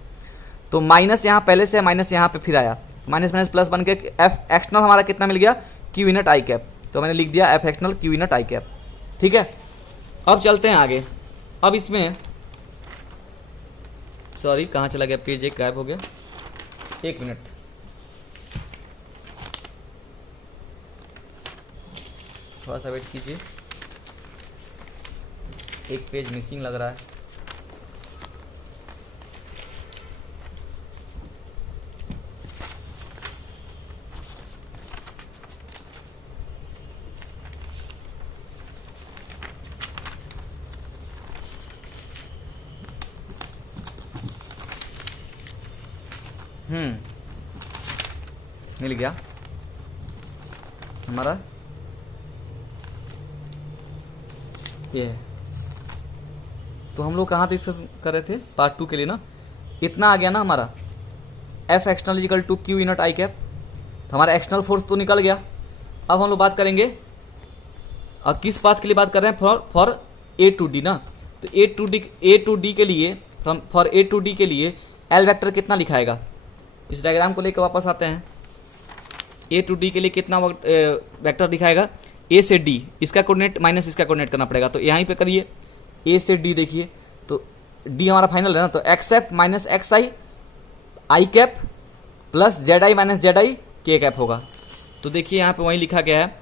तो माइनस यहाँ पहले से, माइनस यहाँ पे फिर आया, माइनस माइनस प्लस बन के एफ एक्सटर्नल हमारा कितना मिल गया, क्यू इनट आई कैप। तो मैंने लिख दिया F external Q E naught i cap. ठीक है, अब चलते हैं आगे। अब इसमें सॉरी कहाँ चला गया पेज, एक गायब हो गया, एक मिनट। थोड़ा सा वेट कीजिए, एक पेज मिसिंग लग रहा है। मिल गया हमारा, ये है। तो हम लोग कहाँ डिस्कस कर रहे थे, पार्ट 2 के लिए ना, इतना आ गया ना हमारा F external equal to q E naught i cap. तो हमारा एक्सटर्नल फोर्स तो निकल गया। अब हम लोग बात करेंगे, और किस बात के लिए बात कर रहे हैं, फॉर ए टू डी ना। तो ए टू डी के लिए, फॉर ए टू डी के लिए एल वेक्टर कितना लिखाएगा, इस डायग्राम को लेकर वापस आते हैं। ए टू डी के लिए कितना वेक्टर दिखाएगा, ए से डी, इसका कोऑर्डिनेट माइनस इसका कोऑर्डिनेट करना पड़ेगा। तो यहीं पे करिए, ए से डी देखिए, तो डी हमारा फाइनल है ना, तो x F minus x I I cap plus Z I minus Z I के कैप होगा। तो देखिए यहाँ पे वही लिखा गया है,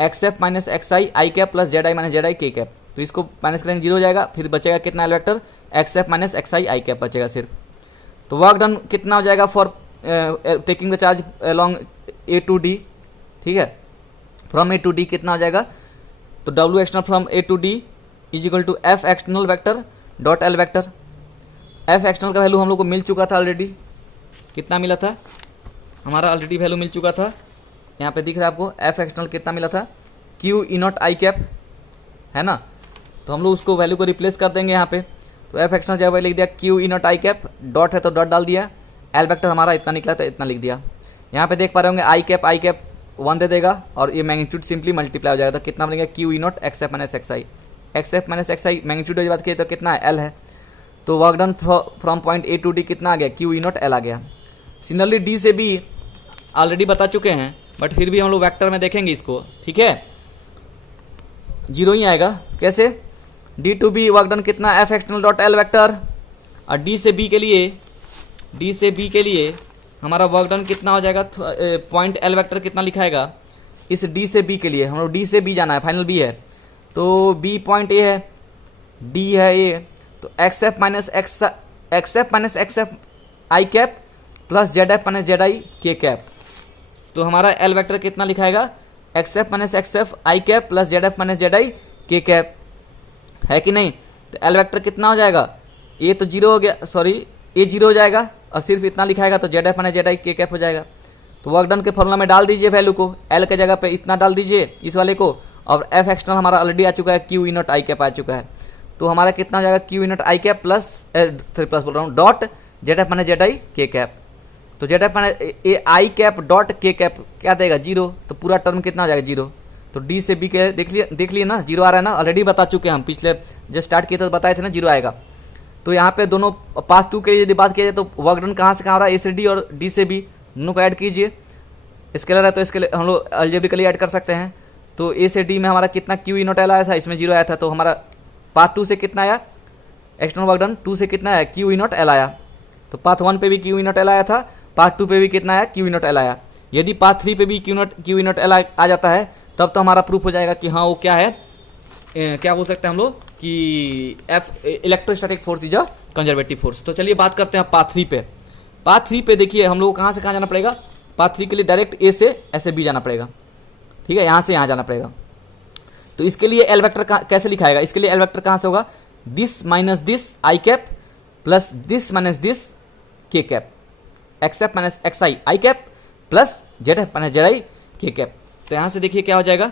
x F minus x I cap plus Z I minus Z I के कैप। तो इसको माइनस करेंगे 0 हो जाएगा, फिर बचेगा कितना L vector, x F minus x आई कैप बचेगा सिर्फ। तो वर्क डन कितना हो जाएगा for taking the charge along A to D, ठीक है, फ्रॉम ए टू डी कितना हो जाएगा, तो W external from A to D is equal to F external vector dot L vector. F external का वैल्यू हम लोग को मिल चुका था ऑलरेडी, कितना मिला था हमारा, ऑलरेडी वैल्यू मिल चुका था, यहाँ पे दिख रहा है आपको एफ एक्सटर्नल कितना मिला था, क्यू ई नॉट आई कैप है ना। तो हम लोग उसको वैल्यू को रिप्लेस कर देंगे यहाँ पे। तो एफ एक्सटर्नल जब लिख दिया क्यू ई नॉट आई कैप, डॉट है तो डॉट डाल दिया, एल वेक्टर हमारा इतना निकला था, इतना लिख दिया। यहाँ पे देख पा रहे होंगे आई कैप 1 दे देगा और ये मैग्नीट्यूड सिंपली मल्टीप्लाई हो जाएगा। तो कितना बनेगा, q E naught x F minus x i magnitude की बात की तो कितना है, एल है। तो work done from point A to D कितना आ गया, क्यू ई नॉट एल आ गया। सिमिलरली डी से बी ऑलरेडी बता चुके हैं, बट फिर भी हम लोग वेक्टर में देखेंगे इसको, ठीक है, 0 ही आएगा। कैसे, D to B work done कितना, F external dot L vector, और डी से बी के लिए हमारा वर्क डन कितना हो जाएगा, पॉइंट एल वेक्टर कितना लिखाएगा, इस डी से बी के लिए हम लोग डी से बी जाना है, फाइनल बी है, तो बी पॉइंट ए है, डी है ए, तो x F minus x f i cap plus Z F minus Z I के कैप। तो हमारा एल वेक्टर कितना लिखाएगा, x F minus x f i cap plus Z F minus Z I के cap, है कि नहीं। तो एल वेक्टर कितना हो जाएगा, ए तो 0 हो गया, सॉरी ए 0 हो जाएगा और सिर्फ इतना लिखाएगा, तो z F minus Z I के कैप हो जाएगा। तो वर्क डन के फॉर्मूला में डाल दीजिए वैल्यू को, एल के जगह पे इतना डाल दीजिए इस वाले को, और एफ एक्सटर्नल हमारा ऑलरेडी आ चुका है, क्यू ई नॉट आई कैप आ चुका है। तो हमारा कितना हो जाएगा, क्यू ई नॉट आई कैप प्लस बोल रहा हूँ dot z F minus Z I के कैप। तो z F minus i cap dot k cap क्या देगा, 0। तो पूरा टर्म कितना हो जाएगा, 0। तो डी से बी के देख लिए ना, 0 आ रहा है ना, ऑलरेडी बता चुके हैं हम, पिछले जब स्टार्ट किए तो बताए थे ना 0 आएगा। तो यहाँ पे दोनों पार्ट 2 के लिए यदि बात किया जाए तो वर्क डन कहाँ से कहाँ हो रहा है, ए से डी और डी से बी दोनों को ऐड कीजिए। स्केलर है तो इसके हम लोग अलजेब्रिकली ऐड कर सकते हैं। तो ए से डी में हमारा कितना क्यू ई नॉट एल आया था, इसमें 0 आया था, तो हमारा पार्ट 2 से कितना आया, एक्सटर्नल वर्क डन 2 से कितना आया, क्यू ई नॉट एल आया। तो पार्ट 1 पे भी क्यू ई नॉट एल आया था, पार्ट 2 पे भी कितना आया, क्यू ई नॉट एल आया। यदि पार्ट 3 पे भी क्यू ई नॉट एल आ जाता है तब तो हमारा प्रूफ हो जाएगा कि हाँ वो क्या है, क्या बोल सकते हैं हम लोग कि F electrostatic force is a conservative force. तो चलिए बात करते हैं पार्ट 3 पे। पार्ट 3 पे देखिए हम लोग कहाँ से कहाँ जाना पड़ेगा, पार्ट 3 के लिए डायरेक्ट ए से ऐसे बी जाना पड़ेगा, ठीक है, यहाँ से यहाँ जाना पड़ेगा। तो इसके लिए एल वेक्टर कैसे लिखाएगा, इसके लिए एल वेक्टर कहाँ से होगा, this minus this i cap plus this minus this k cap, x F minus x I cap plus Z F minus Z I के कैप। तो यहाँ से देखिए क्या हो जाएगा,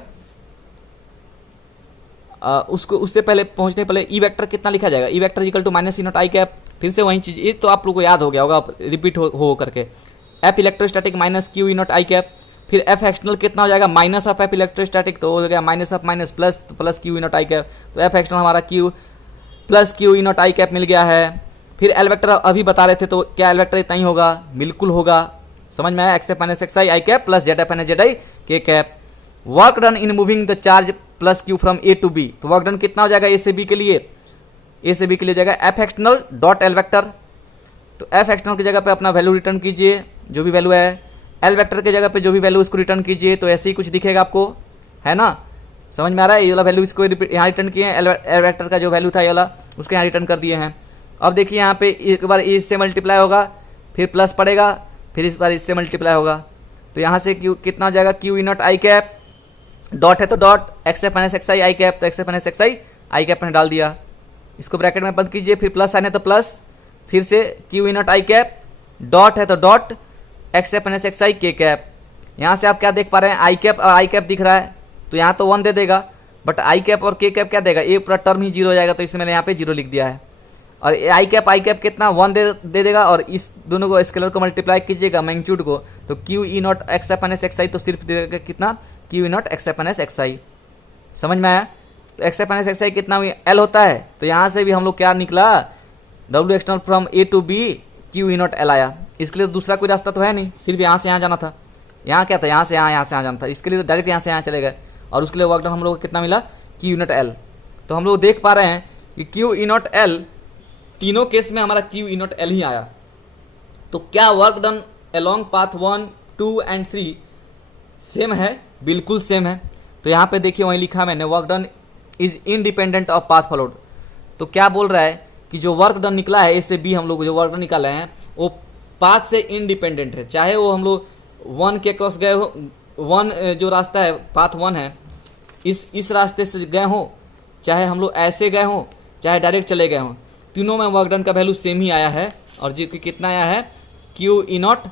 उसको उससे पहले पहुंचने पहले ई वेक्टर कितना लिखा जाएगा, E vector equal to minus E naught I cap, फिर से वही चीज, ये तो आप लोगों को याद हो गया होगा, रिपीट हो करके, F electrostatic minus q E naught आई कैप, फिर एफ एक्सटर्नल कितना हो जाएगा, माइनस ऑफ एफ इलेक्ट्रोस्टैटिक, तो हो गया माइनस ऑफ माइनस प्लस, तो प्लस क्यू ई नॉट आई कैप। तो एफ एक्सटर्नल हमारा q plus q E naught आई कैप मिल गया है। फिर एल वेक्टर अभी बता रहे थे, तो क्या एल वेक्टर इतना ही होगा, बिल्कुल होगा, समझ में आया, X F minus x I I cap plus Z F minus Z I के cap. Work done in moving the charge plus Q from A to B, तो वर्क डन कितना हो जाएगा ए से बी के लिए, ए से बी के लिए हो जाएगा F external dot L vector. तो एफ एक्सटर्नल की जगह पे अपना वैल्यू रिटर्न कीजिए जो भी वैल्यू है, एल वेक्टर की जगह पे जो भी वैल्यू उसको रिटर्न कीजिए, तो ऐसे ही कुछ दिखेगा आपको, है ना, समझ में आ रहा है। ये वाला वैल्यू इसको यहाँ रिटर्न किए हैं, एल वेक्टर का जो वैल्यू था ये वाला उसको यहाँ रिटर्न कर दिए हैं। अब देखिए यहाँ पे एक बार इससे मल्टीप्लाई होगा, फिर प्लस पड़ेगा, फिर इस बार इससे मल्टीप्लाई होगा, तो यहाँ से क्यू कितना हो जाएगा, क्यू ई नॉट आई कैप, डॉट है तो dot, X F minus x I I cap, तो एक्स एफ माइनस एक्स आई कैप मैंने डाल दिया, इसको ब्रैकेट में बंद कीजिए, फिर प्लस आने तो प्लस, फिर से क्यू ई नॉट आई कैप, डॉट है तो dot, X F minus x I के कैप। यहाँ से आप क्या देख पा रहे हैं, आई कैप और आई कैप दिख रहा है, तो यहाँ तो 1 दे देगा, बट आई कैप और के कैप क्या देगा, ये पूरा टर्म ही 0 हो जाएगा, तो इसमें मैंने यहाँ पे 0 लिख दिया है। और आई कैप कितना 1 दे देगा, और इस दोनों को स्केलर को मल्टीप्लाई कीजिएगा मैग्नीट्यूड को, तो Q E naught x F minus x I तो सिर्फ दे देगा कितना, Q E naught x F minus x I. समझ में आया, तो एक्स एफ माइनस एक्स आई कितना एल होता है, तो यहाँ से भी हम लोग क्या निकला, W external from A to B q E naught L आया। इसके लिए दूसरा कोई रास्ता तो है नहीं, सिर्फ यहाँ से यहाँ जाना था, यहाँ क्या था, यहाँ से यहाँ से यहाँ जाना था, इसके लिए तो डायरेक्ट यहाँ से यहाँ चले गए, और उसके लिए वर्क डन हम लोग को कितना मिला, क्यू ई नॉट एल। तो हम लोग देख पा रहे हैं कि क्यू ई नॉट एल, तीनों केस में हमारा क्यू ई नॉट एल ही आया। तो क्या work done along path 1, 2 and 3 same है, बिल्कुल सेम है। तो यहाँ पे देखिए वहीं लिखा मैंने, work done is independent of path followed. तो क्या बोल रहा है कि जो वर्क डन निकला है ए से बी, हम लोग जो वर्क डन निकाले हैं वो पाथ से इंडिपेंडेंट है, चाहे वो हम लोग 1 के क्रॉस गए हो, 1 जो रास्ता है पाथ 1 है इस रास्ते से गए हो, चाहे हम लोग ऐसे गए हों, चाहे डायरेक्ट चले गए हों, तीनों में वर्क डन का वैल्यू सेम ही आया है, और जो कि कितना आया है, क्यू ई नॉट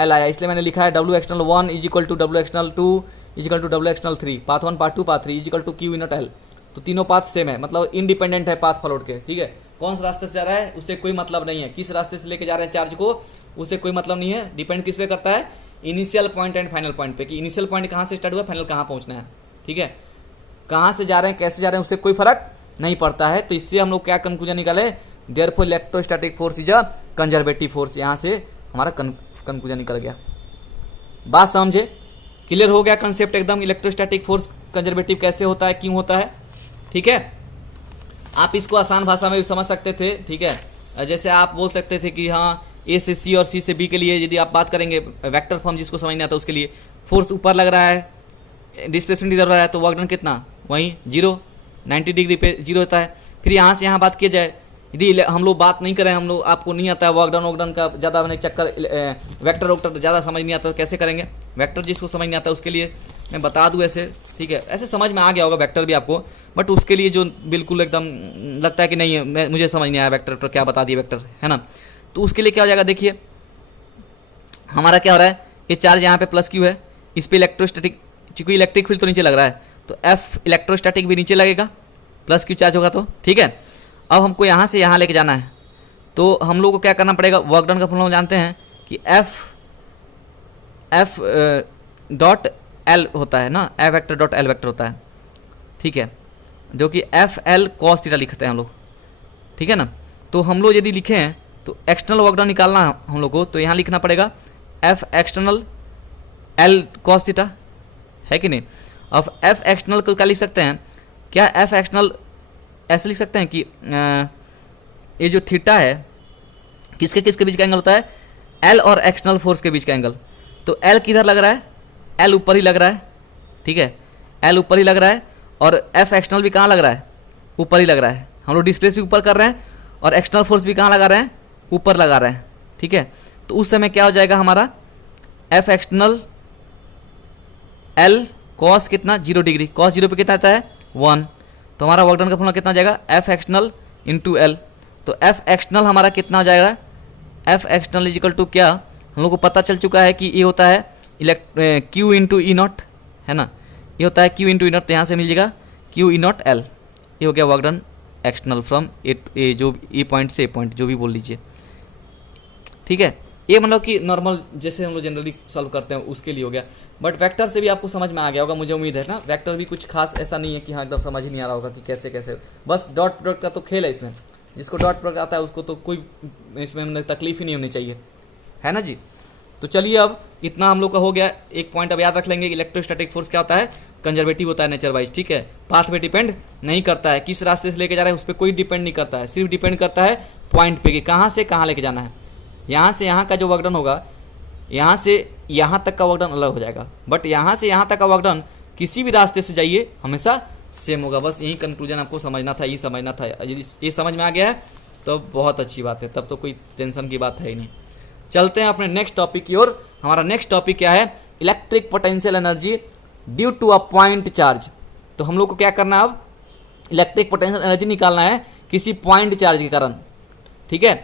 एल आया। इसलिए मैंने लिखा है W external 1 is equal to W external 2 is equal to W external 3, path 1 path 2 path 3 is equal to q E naught L. तो तीनों पाथ सेम है, मतलब इंडिपेंडेंट है पाथ फॉलोड के, ठीक है। कौन सा रास्ते से जा रहा है उससे कोई मतलब नहीं है, किस रास्ते से लेके जा रहे हैं चार्ज को उससे कोई मतलब नहीं है, डिपेंड किस पे करता है, initial point and final point पे, कि इनिशियल पॉइंट कहाँ से स्टार्ट हुआ, फाइनल कहाँ पहुँचना है, ठीक है। कहाँ से जा रहे हैं कैसे जा रहे हैं उससे कोई फर्क नहीं पड़ता है। तो इससे हम लोग क्या कंक्लूजन निकाले, therefore electrostatic force is a conservative force, यहाँ से हमारा कंक्लूजन निकल गया। बात समझे, क्लियर हो गया कंसेप्ट एकदम, इलेक्ट्रोस्टैटिक फोर्स कंजर्वेटिव कैसे होता है, क्यों होता है, ठीक है। आप इसको आसान भाषा में भी समझ सकते थे, ठीक है। जैसे आप बोल सकते थे कि हाँ ए से सी और सी से बी के लिए यदि आप बात करेंगे वेक्टर फॉर्म जिसको समझ नहीं आता उसके लिए, फोर्स ऊपर लग रहा है, डिस्प्लेसमेंट इधर रहा है, तो वर्क डन कितना, वहीं 0, 90 डिग्री पे 0 होता है। फिर यहाँ से यहाँ बात किया जाए, यदि हम लोग बात नहीं करें, हम लोग आपको नहीं आता है वर्क डन का ज़्यादा मैंने चक्कर, वेक्टर वोक्टर ज़्यादा समझ नहीं आता, तो कैसे करेंगे, वेक्टर जिसको समझ नहीं आता उसके लिए मैं बता दूं ऐसे, ठीक है, ऐसे समझ में आ गया होगा वेक्टर भी आपको, बट उसके लिए जो बिल्कुल एकदम लगता है कि नहीं है मुझे समझ नहीं आया वेक्टर, तो क्या बता दिया वेक्टर, है ना। तो उसके लिए क्या हो जाएगा, देखिए हमारा क्या हो रहा है, ये चार्ज यहाँ पे प्लस क्यू है, इस पर इलेक्ट्रोस्टैटिक, चूंकि इलेक्ट्रिक फील्ड तो नीचे लग रहा है, तो एफ इलेक्ट्रोस्टैटिक भी नीचे लगेगा, प्लस क्यू चार्ज होगा, तो ठीक है। अब हमको यहाँ से यहाँ लेके जाना है, तो हम लोग को क्या करना पड़ेगा, वर्क डन का फॉर्मूला जानते हैं कि एफ डॉट एल होता है ना, F vector dot L vector होता है, ठीक है, जो कि एफ एल कॉस थीटा लिखते हैं हम लोग, ठीक है ना। तो हम लोग यदि लिखे हैं तो एक्सटर्नल वर्क डन निकालना हम लोग को, तो यहाँ लिखना पड़ेगा F external L cos theta, है कि नहीं। अब एफ एक्सटर्नल को क्या लिख सकते हैं, क्या एफ एक्सटर्नल ऐसे लिख सकते हैं कि ये जो थीटा है किसके किसके बीच का एंगल होता है, एल और एक्सटर्नल फोर्स के बीच का एंगल। तो एल किधर लग रहा है, एल ऊपर ही लग रहा है, ठीक है, एल ऊपर ही लग रहा है, और एफ एक्सटर्नल भी कहाँ लग रहा है, ऊपर ही लग रहा है। हम लोग डिस्प्लेस भी ऊपर कर रहे हैं और एक्सटर्नल फोर्स भी कहाँ लगा रहे हैं, ऊपर लगा रहे हैं, ठीक है। तो उस समय क्या हो जाएगा हमारा, एफ एक्सटर्नल एल कॉस कितना 0 डिग्री, कॉस 0 पे कितना आता है 1, तो हमारा वर्क डन का फॉर्मूला कितना हो जाएगा, एफ एक्सटर्नल इंटू एल। तो एफ एक्सटर्नल हमारा कितना हो जाएगा, F external is equal to क्या, हम लोग को पता चल चुका है कि ये होता है क्यू इंटू ई नॉट, है ना, ये होता है क्यू इंटू ई नॉट, तो यहाँ से मिल जाएगा क्यू ई नॉट एल। ये हो गया वर्क डन एक्सटर्नल फ्रॉम ए जो ए पॉइंट से ए पॉइंट जो भी बोल लीजिए, ठीक है। ये मतलब कि नॉर्मल जैसे हम लोग जनरली सॉल्व करते हैं उसके लिए हो गया, बट वेक्टर से भी आपको समझ में आ गया होगा, मुझे उम्मीद है ना। वेक्टर भी कुछ खास ऐसा नहीं है कि हाँ एकदम समझ ही नहीं आ रहा होगा कि कैसे कैसे, बस डॉट प्रोडक्ट का तो खेल है इसमें, जिसको डॉट प्रोडक्ट आता है उसको तो कोई इसमें तकलीफ ही नहीं होनी चाहिए, है ना जी। तो चलिए अब इतना हम लोग का हो गया। एक पॉइंट अब याद रख लेंगे, इलेक्ट्रोस्टैटिक फोर्स क्या होता है, कंजर्वेटिव होता है नेचर वाइज, ठीक है। पाथ पे डिपेंड नहीं करता है, किस रास्ते से लेके जा रहा है उस पर कोई डिपेंड नहीं करता है, सिर्फ डिपेंड करता है पॉइंट पे कि कहाँ से कहाँ लेके जाना है। यहाँ से यहाँ का जो वर्क डन होगा, यहाँ से यहाँ तक का वर्क डन अलग हो जाएगा, बट यहाँ से यहाँ तक का वर्क डन किसी भी रास्ते से जाइए हमेशा सेम होगा। बस यही कंक्लूजन आपको समझना था, यही समझना था। यदि ये समझ में आ गया है तो बहुत अच्छी बात है, तब तो कोई टेंशन की बात है ही नहीं। चलते हैं अपने नेक्स्ट टॉपिक की ओर। हमारा नेक्स्ट टॉपिक क्या है, electric potential energy due to a point charge. तो हम लोग को क्या करना है, अब इलेक्ट्रिक पोटेंशियल एनर्जी निकालना है किसी पॉइंट चार्ज के कारण, ठीक है।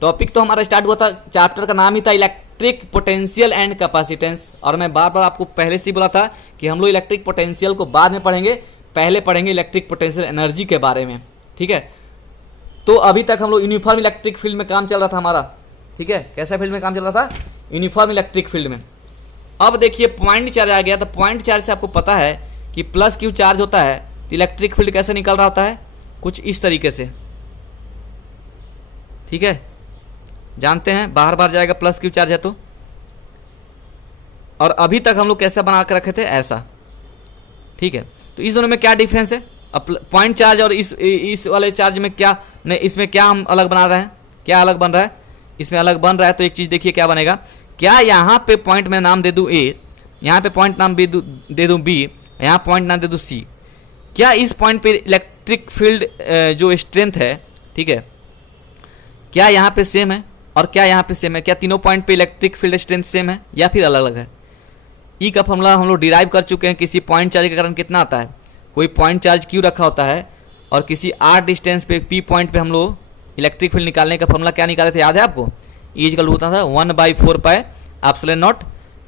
टॉपिक तो हमारा स्टार्ट हुआ था, चैप्टर का नाम ही था इलेक्ट्रिक पोटेंशियल एंड कैपेसिटेंस, और मैं बार बार आपको पहले से ही बोला था कि हम लोग इलेक्ट्रिक पोटेंशियल को बाद में पढ़ेंगे, पहले पढ़ेंगे इलेक्ट्रिक पोटेंशियल एनर्जी के बारे में, ठीक है। तो अभी तक हम लोग यूनिफॉर्म इलेक्ट्रिक फील्ड में काम चल रहा था हमारा, ठीक है। कैसा फील्ड में काम चल रहा था, यूनिफॉर्म इलेक्ट्रिक फील्ड में। अब देखिए पॉइंट चार्ज आ गया, तो पॉइंट चार्ज से आपको पता है कि प्लस क्यू चार्ज होता है, तो इलेक्ट्रिक फील्ड कैसे निकल रहा होता है, कुछ इस तरीके से, ठीक है। जानते हैं बाहर बाहर जाएगा प्लस क्यू चार्ज है तो, और अभी तक हम लोग कैसा बना कर रखे थे, ऐसा, ठीक है। तो इस दोनों में क्या डिफरेंस है, अब पॉइंट चार्ज और इस वाले चार्ज में क्या नहीं, इसमें क्या हम अलग बना रहे हैं, क्या अलग बन रहा है, इसमें अलग बन रहा है। तो एक चीज़ देखिए क्या बनेगा, क्या यहाँ पे पॉइंट में नाम दे दूँ ए, यहाँ पे पॉइंट नाम दे दूँ बी, यहाँ पॉइंट नाम दे दूँ सी, क्या इस पॉइंट पे इलेक्ट्रिक फील्ड जो स्ट्रेंथ है, ठीक है, क्या यहाँ पे सेम है और क्या यहाँ पे सेम है, क्या तीनों पॉइंट पे इलेक्ट्रिक फील्ड स्ट्रेंथ सेम है या फिर अलग अलग है। ई का फॉर्मूला हम लोग डिराइव कर चुके हैं, किसी पॉइंट चार्ज के कारण कितना आता है, कोई पॉइंट चार्ज क्यू रखा होता है और किसी आर डिस्टेंस पे पी पॉइंट पे हम लोग इलेक्ट्रिक फील्ड निकालने का फॉर्मूला क्या निकाले थे, याद है आपको, ई इक्वल होता था 1/4 pi epsilon naught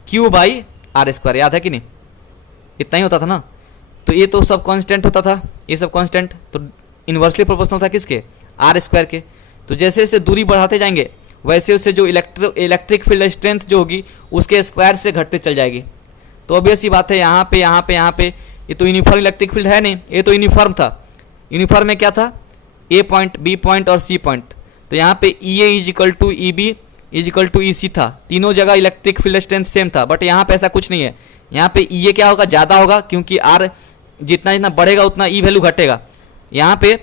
q by r square, याद है कि नहीं, इतना ही होता था ना। तो ये तो सब कांस्टेंट होता था, ये सब कांस्टेंट, तो इन्वर्सली प्रोपोर्शनल था किसके, आर स्क्वायर के। तो जैसे जैसे दूरी बढ़ाते जाएंगे वैसे वैसे जो इलेक्ट्रिक फील्ड स्ट्रेंथ जो होगी उसके स्क्वायर से घटते चल जाएगी। तो ऑब्वियस सी बात है, यहाँ पे यहाँ पे यहाँ पे ये तो यूनिफॉर्म इलेक्ट्रिक फील्ड है नहीं, ये तो यूनिफॉर्म था। यूनिफॉर्म में क्या था, ए पॉइंट, बी पॉइंट और सी पॉइंट। तो यहाँ पे E A is equal to E B is equal to E C था, तीनों जगह इलेक्ट्रिक फील्ड स्ट्रेंथ सेम था। बट यहाँ पे ऐसा कुछ नहीं है, यहाँ पे ई ए क्या होगा, ज़्यादा होगा, क्योंकि आर जितना जितना बढ़ेगा उतना ई वैल्यू घटेगा। यहाँ पे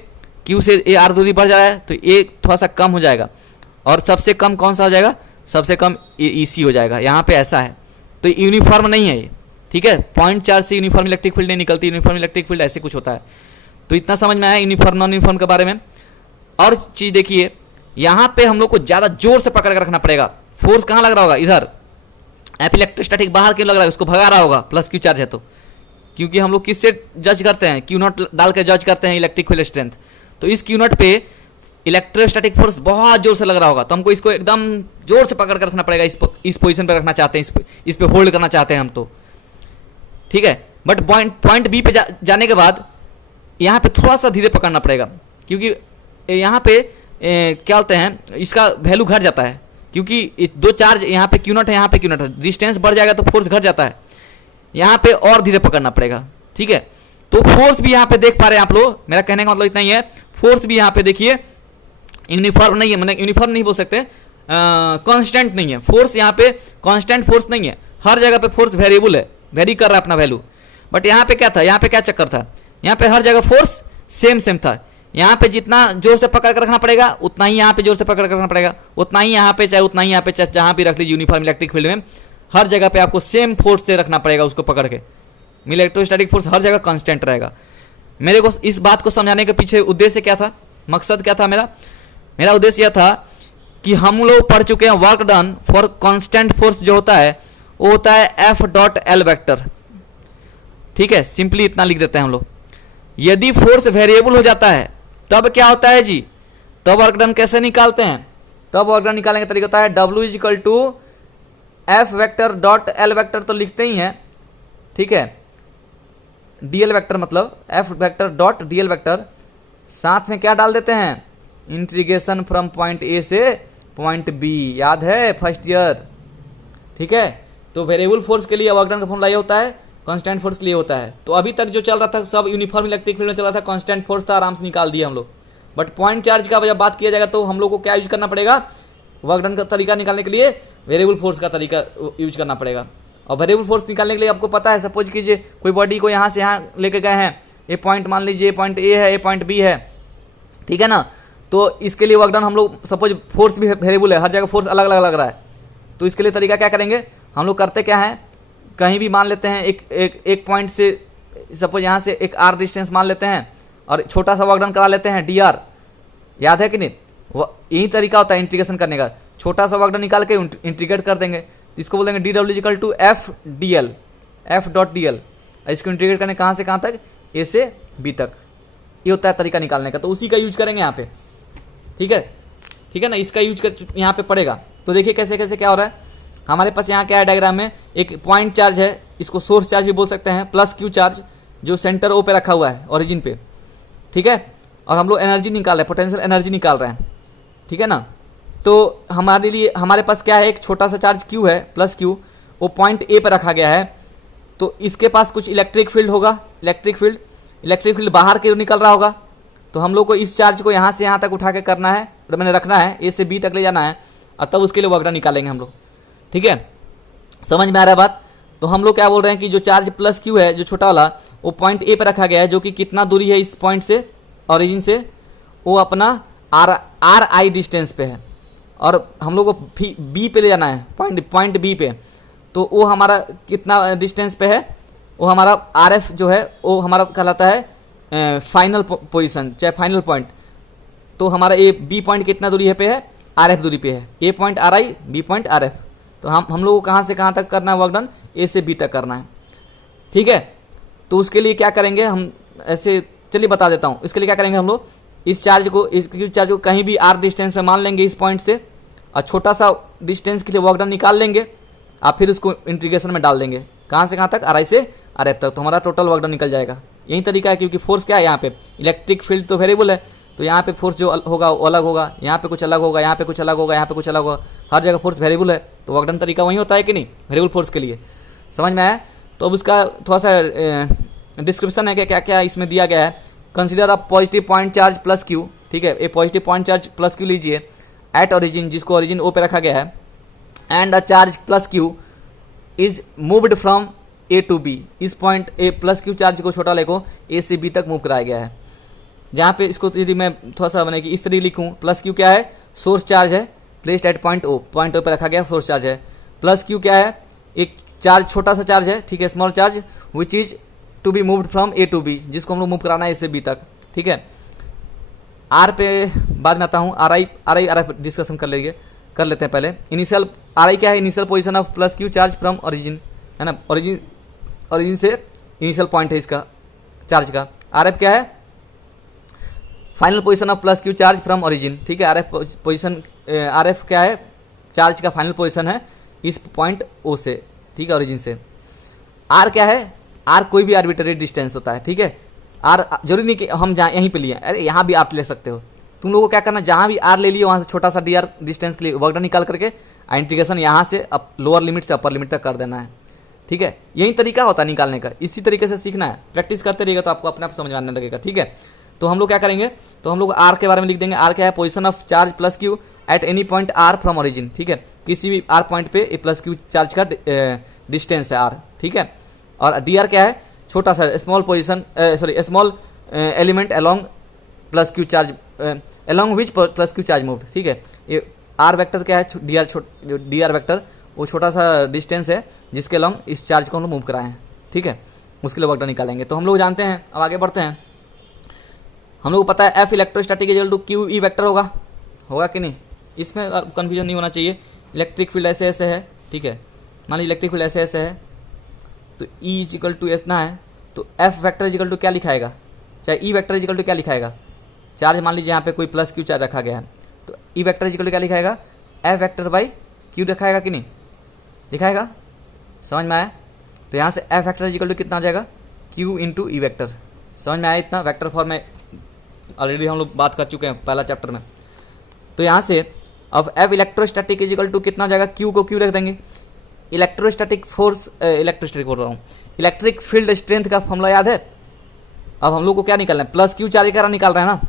क्यू से ए आर दूरी बढ़ जा रहा है तो ए थोड़ा सा कम हो जाएगा, और सबसे कम कौन सा हो जाएगा, सबसे कम ई सी हो जाएगा। यहाँ पे ऐसा है, तो यूनिफॉर्म नहीं है ये, ठीक है। पॉइंट चार्ज से यूनिफॉर्म इलेक्ट्रिक फील्ड नहीं निकलती, यूनिफॉर्म इलेक्ट्रिक फील्ड ऐसे कुछ होता है। तो इतना समझ में आया यूनिफॉर्म नॉन यूनिफॉर्म के बारे में। और चीज़ देखिए, यहाँ पे हम लोग को ज़्यादा जोर से पकड़ कर रखना पड़ेगा। फोर्स कहाँ लग रहा होगा, इधर। एफ इलेक्ट्रोस्टैटिक बाहर क्यों लग रहा है, उसको भगा रहा होगा प्लस क्यू चार्ज है तो, क्योंकि हम लोग किससे जज करते हैं, क्यू नॉट डाल के जज करते हैं इलेक्ट्रिक फील्ड स्ट्रेंथ। तो इस क्यू नॉट पे इलेक्ट्रोस्टैटिक फोर्स बहुत जोर से लग रहा होगा, तो हमको इसको एकदम जोर से पकड़ कर रखना पड़ेगा। इस पोजीशन पे रखना चाहते हैं, इस पे होल्ड करना चाहते हैं हम तो, ठीक है। बट पॉइंट बी पे जाने के बाद यहाँ पे थोड़ा सा धीरे पकड़ना पड़ेगा, क्योंकि यहाँ पे क्या होते हैं, इसका वैल्यू घट जाता है, क्योंकि दो चार्ज यहाँ पे क्यू नॉट है, यहाँ पे क्यू नॉट है, डिस्टेंस बढ़ जाएगा तो फोर्स घट जाता है। यहाँ पे और धीरे पकड़ना पड़ेगा, ठीक है। तो फोर्स भी यहाँ पे देख पा रहे हैं आप लोग, मेरा कहने का मतलब इतना ही है, फोर्स भी यहाँ पे देखिए यूनिफॉर्म नहीं है, मैंने यूनिफॉर्म नहीं बोल सकते, कांस्टेंट नहीं है फोर्स, यहाँ पे कांस्टेंट फोर्स नहीं है, हर जगह पे फोर्स वेरिएबल है, वेरी कर रहा है अपना वैल्यू। बट यहाँ पे क्या था, यहाँ पे क्या चक्कर था, यहाँ पे हर जगह फोर्स सेम था। यहाँ पे जितना जोर से पकड़ कर रखना पड़ेगा उतना ही यहाँ पे जोर से पकड़ कर रखना पड़ेगा, उतना ही यहाँ पे चाहे उतना ही यहाँ पे चाहे जहाँ भी रख लीजिए यूनिफॉर्म इलेक्ट्रिक फील्ड में, हर जगह पे आपको सेम फोर्स से रखना पड़ेगा उसको पकड़ के। इलेक्ट्रोस्टैटिक फोर्स हर जगह कांस्टेंट रहेगा। मेरे को इस बात को समझाने के पीछे उद्देश्य क्या था, मकसद क्या था मेरा उद्देश्य यह था कि हम लोग पढ़ चुके हैं work done for constant force जो होता है वो होता है एफ डॉट एल वेक्टर, ठीक है। सिंपली इतना लिख देते हैं हम लोग। यदि फोर्स वेरिएबल हो जाता है तब क्या होता है जी, तब वर्क डन कैसे निकालते हैं, तब वर्क डन निकालने का तरीका होता है W is equal to F vector dot L vector, तो लिखते ही हैं, ठीक है। डीएल वेक्टर मतलब F vector dot dl vector, साथ में क्या डाल देते हैं, इंटीग्रेशन फ्रॉम पॉइंट ए से पॉइंट बी, याद है फर्स्ट ईयर, ठीक है। तो वेरिएबल फोर्स के लिए वर्क डन का फॉर्मूला ये होता है, कांस्टेंट फोर्स के लिए होता है। तो अभी तक जो चल रहा था सब यूनिफॉर्म इलेक्ट्रिक फील्ड में चल रहा था, कांस्टेंट फोर्स था, आराम से निकाल दिया हम लोग। बट पॉइंट चार्ज का जब बात किया जाएगा तो हम लोग को क्या यूज करना पड़ेगा, वर्क डन का तरीका निकालने के लिए वेरिएबल फोर्स का तरीका यूज करना पड़ेगा। और वेरिएबल फोर्स निकालने के लिए आपको पता है, सपोज कीजिए कोई बॉडी को यहाँ से यहाँ लेके गए हैं, ये पॉइंट मान लीजिए पॉइंट ए है, ये पॉइंट बी है, ठीक है ना। तो इसके लिए वर्क डन हम लोग, सपोज फोर्स भी वेरिएबल है, हर जगह फोर्स अलग अलग लग रहा है, तो इसके लिए तरीका क्या करेंगे हम लोग, करते क्या है, कहीं भी मान लेते हैं एक पॉइंट से, सपोज यहाँ से एक आर डिस्टेंस मान लेते हैं और छोटा सा वर्क डन करा लेते हैं डी आर, याद है कि नहीं, यही तरीका होता है इंटीग्रेशन करने का। छोटा सा वर्क डन निकाल के इंटीग्रेट कर देंगे, इसको बोलेंगे d W equal to F d L, F dot d L. इसको इंटीग्रेट करने कहाँ से कहाँ तक, ए से बी तक, ये होता है तरीका निकालने का। तो उसी का यूज करेंगे यहाँ पे, ठीक है ना, इसका यूज कर यहाँ पे पड़ेगा। तो देखिए कैसे कैसे क्या हो रहा है हमारे पास। यहाँ क्या है डायग्राम में, एक पॉइंट चार्ज है, इसको सोर्स चार्ज भी बोल सकते हैं, प्लस क्यू चार्ज जो सेंटर ओ पे रखा हुआ है ओरिजिन पे, ठीक है। और हम लोग एनर्जी निकाल रहे हैं, पोटेंशियल एनर्जी निकाल रहे हैं, ठीक है ना। तो हमारे लिए, हमारे पास क्या है, एक छोटा सा चार्ज क्यू है, प्लस क्यू, वो पॉइंट ए पर रखा गया है। तो इसके पास कुछ इलेक्ट्रिक फील्ड होगा, इलेक्ट्रिक फील्ड बाहर के निकल रहा होगा। तो हम लोग को इस चार्ज को यहाँ से यहाँ तक उठा के करना है, मैंने रखना है, ए से बी तक ले जाना है, और तब उसके लिए वर्क डन निकालेंगे हम लोग, ठीक है। समझ में आ रहा है बात। तो हम लोग क्या बोल रहे हैं कि जो चार्ज प्लस क्यू है, जो छोटा वाला, वो पॉइंट ए पर रखा गया है, जो कि कितना दूरी है इस पॉइंट से, ओरिजिन से, वो अपना आर आई डिस्टेंस पे है, और हम लोग को बी पे ले जाना है, पॉइंट बी पे। तो वो हमारा कितना डिस्टेंस पे है, वो हमारा आर एफ जो है वो हमारा कहलाता है फाइनल पोजीशन, चाहे फाइनल पॉइंट। तो हमारा ए बी पॉइंट कितना दूरी है पे है, आर एफ दूरी पे है, A point R I, B point R F. तो हम लोग को कहाँ से कहाँ तक करना है वर्क डन, ए से बी तक करना है, ठीक है। तो उसके लिए क्या करेंगे हम, ऐसे चलिए बता देता हूँ। इसके लिए क्या करेंगे हम लोग, इस चार्ज को कहीं भी आर डिस्टेंस पे मान लेंगे इस पॉइंट से, और छोटा सा डिस्टेंस के लिए वर्क डन निकाल लेंगे, और फिर उसको इंटीग्रेशन में डाल देंगे, कहाँ से कहाँ तक, आर आई से आर एफ तक। तो हमारा टोटल वर्क डन निकल जाएगा। यही तरीका है, क्योंकि फोर्स क्या है यहाँ पे, इलेक्ट्रिक फील्ड तो वेरिएबल है, तो यहाँ पे फोर्स जो होगा वो अलग होगा, यहाँ पे कुछ अलग होगा, यहाँ पे कुछ अलग होगा, यहाँ पे कुछ अलग होगा, हर जगह फोर्स वेरिएबल है। तो वर्क डन तरीका वही होता है कि नहीं, वेरिएबल फोर्स के लिए। समझ में आया। तो अब उसका थोड़ा सा डिस्क्रिप्शन है कि क्या क्या इसमें दिया गया है। Consider a positive point charge plus Q, ठीक है, ये positive point charge plus Q लीजिए एट ओरिजिन, जिसको ओरिजिन ओ पे रखा गया है, and a charge plus Q is moved from A to B. इस point A plus Q charge को, छोटा ले को, ए से बी तक मूव कराया गया है। जहाँ पे इसको यदि मैं थोड़ा सा बने कि इस तरह लिखूँ, प्लस क्यू क्या है, सोर्स चार्ज है, प्लेस्ड एट पॉइंट ओ पे रखा गया सोर्स चार्ज है। प्लस क्यू क्या है, एक चार्ज, छोटा सा चार्ज है, ठीक है, small charge, which is to be moved from A to B, जिसको हम लोग मूव कराना है ए से बी तक, ठीक है। आर पे बाद में आता हूँ, आर आई डिस्कशन कर लेते हैं पहले। इनिशियल आर आई क्या है, initial position of plus Q charge from origin, है ना, ओरिजिन से इनिशियल पॉइंट है इसका चार्ज का। आर एफ क्या है, final position of plus Q charge from origin, ठीक है। आर एफ क्या है, चार्ज का फाइनल पोजीशन है इस पॉइंट ओ से, ठीक है, ओरिजिन से। आर क्या है, आर कोई भी आर्बिट्रेरी डिस्टेंस होता है, ठीक है। आर जरूरी नहीं कि हम जहाँ यहीं पे लिए, अरे यहाँ भी आर ले सकते हो। तुम लोगों को क्या करना, जहाँ भी आर ले लिए वहाँ से छोटा सा डी आर डिस्टेंस के लिए वर्क डन निकाल करके इंटीग्रेशन यहाँ से लोअर लिमिट से अपर लिमिट तक कर देना है, ठीक है। यही तरीका होता है निकालने का, इसी तरीके से सीखना है, प्रैक्टिस करते रहिएगा तो आपको अपने आप समझ में आने लगेगा, ठीक है। तो हम लोग क्या करेंगे, तो हम लोग आर के बारे में लिख देंगे। आर क्या है, position of charge plus q at any point r from origin, ठीक है, किसी भी आर पॉइंट पे ए प्लस क्यू चार्ज का डिस्टेंस है आर, ठीक है। और डी आर क्या है, छोटा सा small position, small element along plus Q charge, along which plus Q charge move, ठीक है। ये आर वेक्टर क्या है, डी आर वेक्टर, वो छोटा सा डिस्टेंस है जिसके अलोंग इस चार्ज को हम लोग मूव कराए हैं, ठीक है, उसके लिए वर्क डन निकालेंगे। तो हम लोग जानते हैं, अब आगे बढ़ते हैं। हम लोग को पता है F electrostatic equal to q E vector होगा कि नहीं, इसमें कन्फ्यूजन नहीं होना चाहिए। इलेक्ट्रिक फील्ड ऐसे ऐसे है, ठीक है, मान लीजिए इलेक्ट्रिक फील्ड ऐसे ऐसे है, तो ई इक्वल टू इतना है, तो एफ वेक्टर इक्वल टू क्या लिखाएगा, चाहे ई वेक्टर इक्वल टू क्या लिखाएगा, चार्ज मान लीजिए यहाँ पे कोई प्लस क्यू चार्ज रखा गया है, तो ई वेक्टर इक्वल टू क्या लिखाएगा, एफ वेक्टर बाई क्यू दिखाएगा कि नहीं, दिखाएगा। समझ में आया। तो यहाँ से एफ वेक्टर इक्वल टू कितना आ जाएगा, क्यू इंटू ई वेक्टर। समझ में आया, इतना वेक्टर फॉर्म में ऑलरेडी हम लोग बात कर चुके हैं पहला चैप्टर में। तो यहाँ से अब एफ इलेक्ट्रोस्टैटिक इक्वल टू कितना हो जाएगा, क्यू को क्यू रख देंगे, इलेक्ट्रोस्टैटिक फोर्स, इलेक्ट्रोस्टैटिक बोल रहा हूँ, इलेक्ट्रिक फील्ड स्ट्रेंथ का फॉर्मूला याद है। अब हम लोग को क्या निकालना है, प्लस क्यू चार्ज का निकाल रहे हैं ना,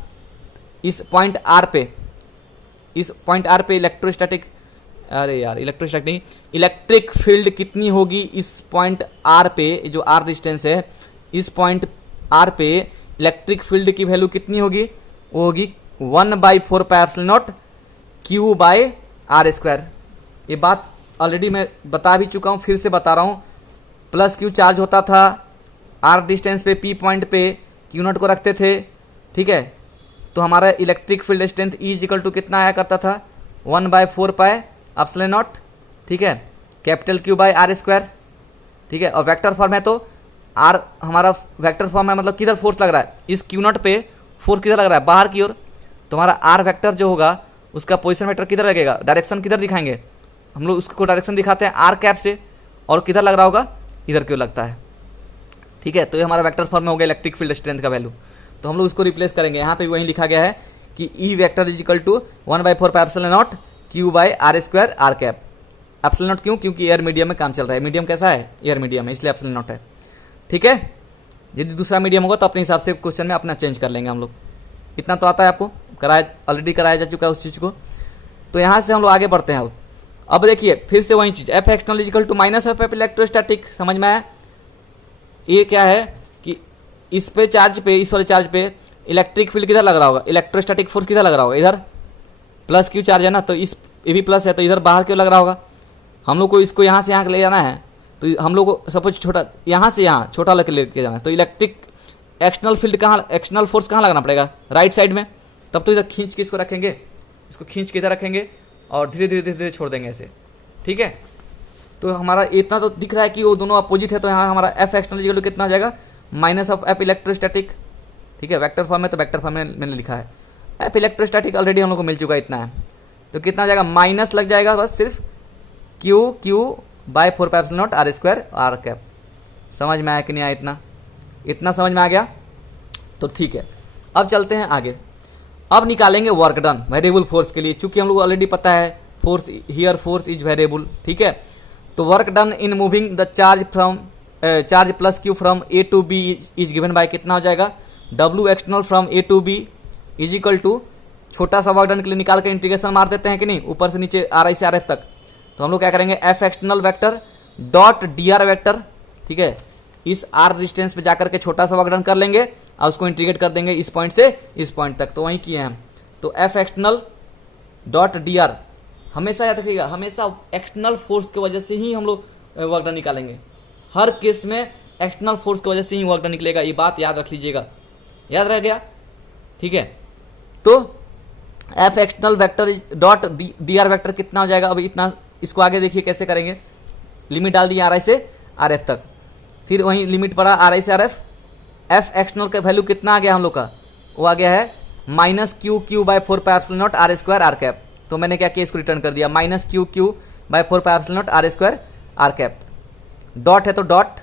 इस पॉइंट आर पे इस पॉइंट आर पे इलेक्ट्रोस्टैटिक, अरे यार इलेक्ट्रोस्टैटिक नहीं, इलेक्ट्रिक फील्ड कितनी होगी इस पॉइंट आर पे, जो आर डिस्टेंस है, इस पॉइंट आर पे इलेक्ट्रिक फील्ड की वैल्यू कितनी होगी, वो होगी 1/4 pi epsilon naught q by r square. ये बात ऑलरेडी मैं बता भी चुका हूँ, फिर से बता रहा हूँ। प्लस क्यू चार्ज होता था आर डिस्टेंस पे, पी पॉइंट पे क्यू नॉट को रखते थे, ठीक है। तो हमारा electric field strength E equal to कितना आया करता था, 1/4 पाई एप्सिलॉन नॉट, ठीक है, capital Q by r square, ठीक है। और वेक्टर फॉर्म है तो आर हमारा वेक्टर फॉर्म है, मतलब किधर फोर्स लग रहा है, इस क्यू नॉट पे फोर्स किधर लग रहा है, बाहर की ओर। तो हमारा आर वेक्टर जो होगा उसका पोजीशन वेक्टर किधर लगेगा, डायरेक्शन किधर दिखाएंगे हम लोग, उसको डायरेक्शन दिखाते हैं आर कैप से, और किधर लग रहा होगा, इधर क्यों लगता है, ठीक है। तो ये हमारा वेक्टर फॉर्म में हो गया इलेक्ट्रिक फील्ड स्ट्रेंथ का वैल्यू। तो हम लोग उसको रिप्लेस करेंगे, यहाँ पे भी वही लिखा गया है कि E vector is equal to 1/4 pi epsilon naught q by r square r cap. Epsilon naught क्यों, क्योंकि एयर मीडियम में काम चल रहा है, मीडियम कैसा है, एयर मीडियम है, इसलिए एप्सिलॉन नॉट है, ठीक है। यदि दूसरा मीडियम होगा तो अपने हिसाब से क्वेश्चन में अपना चेंज कर लेंगे हम लोग। इतना तो आता है आपको, ऑलरेडी कराया जा चुका है उस चीज़ को। तो यहाँ से हम लोग आगे बढ़ते हैं। अब देखिए फिर से वही चीज़, F external is equal to minus F electrostatic, समझ में आया। ये क्या है कि इस पे चार्ज पे, इस वाले चार्ज पे इलेक्ट्रिक फील्ड किधर लग रहा होगा, इलेक्ट्रोस्टैटिक फोर्स किधर लग रहा होगा, इधर प्लस क्यू चार्ज है ना, तो इस ये भी प्लस है, तो इधर बाहर क्यों लग रहा होगा। हम लोग को इसको यहाँ से यहाँ ले जाना है, तो हम लोग को सपोज छोटा यहाँ से यहाँ छोटा लेके जाना है, तो इलेक्ट्रिक एक्सटर्नल फील्ड कहाँ, एक्सटर्नल फोर्स कहाँ लगाना पड़ेगा, राइट साइड में। तब तो इधर खींच के इसको रखेंगे, इसको खींच के इधर रखेंगे और धीरे धीरे धीरे धीरे छोड़ देंगे ऐसे, ठीक है। तो हमारा इतना तो दिख रहा है कि वो दोनों अपोजिट है, तो यहाँ हमारा एफ एक्सटर्नल इक्वल टू कितना हो जाएगा, माइनस ऑफ एफ इलेक्ट्रोस्टैटिक, ठीक है। वेक्टर फॉर्म में तो वेक्टर फॉर्म में मैंने लिखा है, एफ इलेक्ट्रोस्टैटिक ऑलरेडी हम लोग को मिल चुका है, इतना है। तो कितना हो जाएगा, माइनस लग जाएगा बस सिर्फ q by 4 pi epsilon naught are square r cap. समझ में आया कि नहीं आया, इतना समझ में आ गया, तो ठीक है। अब चलते हैं आगे, अब निकालेंगे वर्क डन वेरिएबल फोर्स के लिए, चूंकि हम लोग ऑलरेडी पता है force here force is variable, ठीक है। तो work done in moving the charge plus Q from A to B is given by कितना हो जाएगा, W external from A to B is equal to, छोटा सा वर्क डन के लिए निकाल के इंटीग्रेशन मार देते हैं कि नहीं, ऊपर से नीचे आर आई से आर एफ तक। तो हम लोग क्या करेंगे, F external vector dot D R vector, ठीक है, इस आर डिस्टेंस पे जाकर के छोटा सा वर्क डन कर लेंगे और उसको इंटीग्रेट कर देंगे इस पॉइंट से इस पॉइंट तक। तो वहीं किए हैं हम। तो F external dot D R, हमेशा याद रखिएगा, हमेशा एक्सटर्नल फोर्स की वजह से ही हम लोग वर्क डन निकालेंगे, हर केस में एक्सटर्नल फोर्स की वजह से ही वर्क डन निकलेगा, ये बात याद रख लीजिएगा, याद रह गया, ठीक है। तो F external vector dot D R vector कितना हो जाएगा, अभी इतना, इसको आगे देखिए कैसे करेंगे, लिमिट डाल दी आर आई से आर एफ तक, फिर वहीं लिमिट पड़ा आर आई से आर एफ, एफ एक्सटर्नल का वैल्यू कितना आ गया हम लोग का, वो आ गया है minus Q by 4 pi epsilon naught are square r cap. तो मैंने क्या किया, इसको रिटर्न कर दिया, minus Q by 4 pi epsilon naught are square r cap, dot है तो डॉट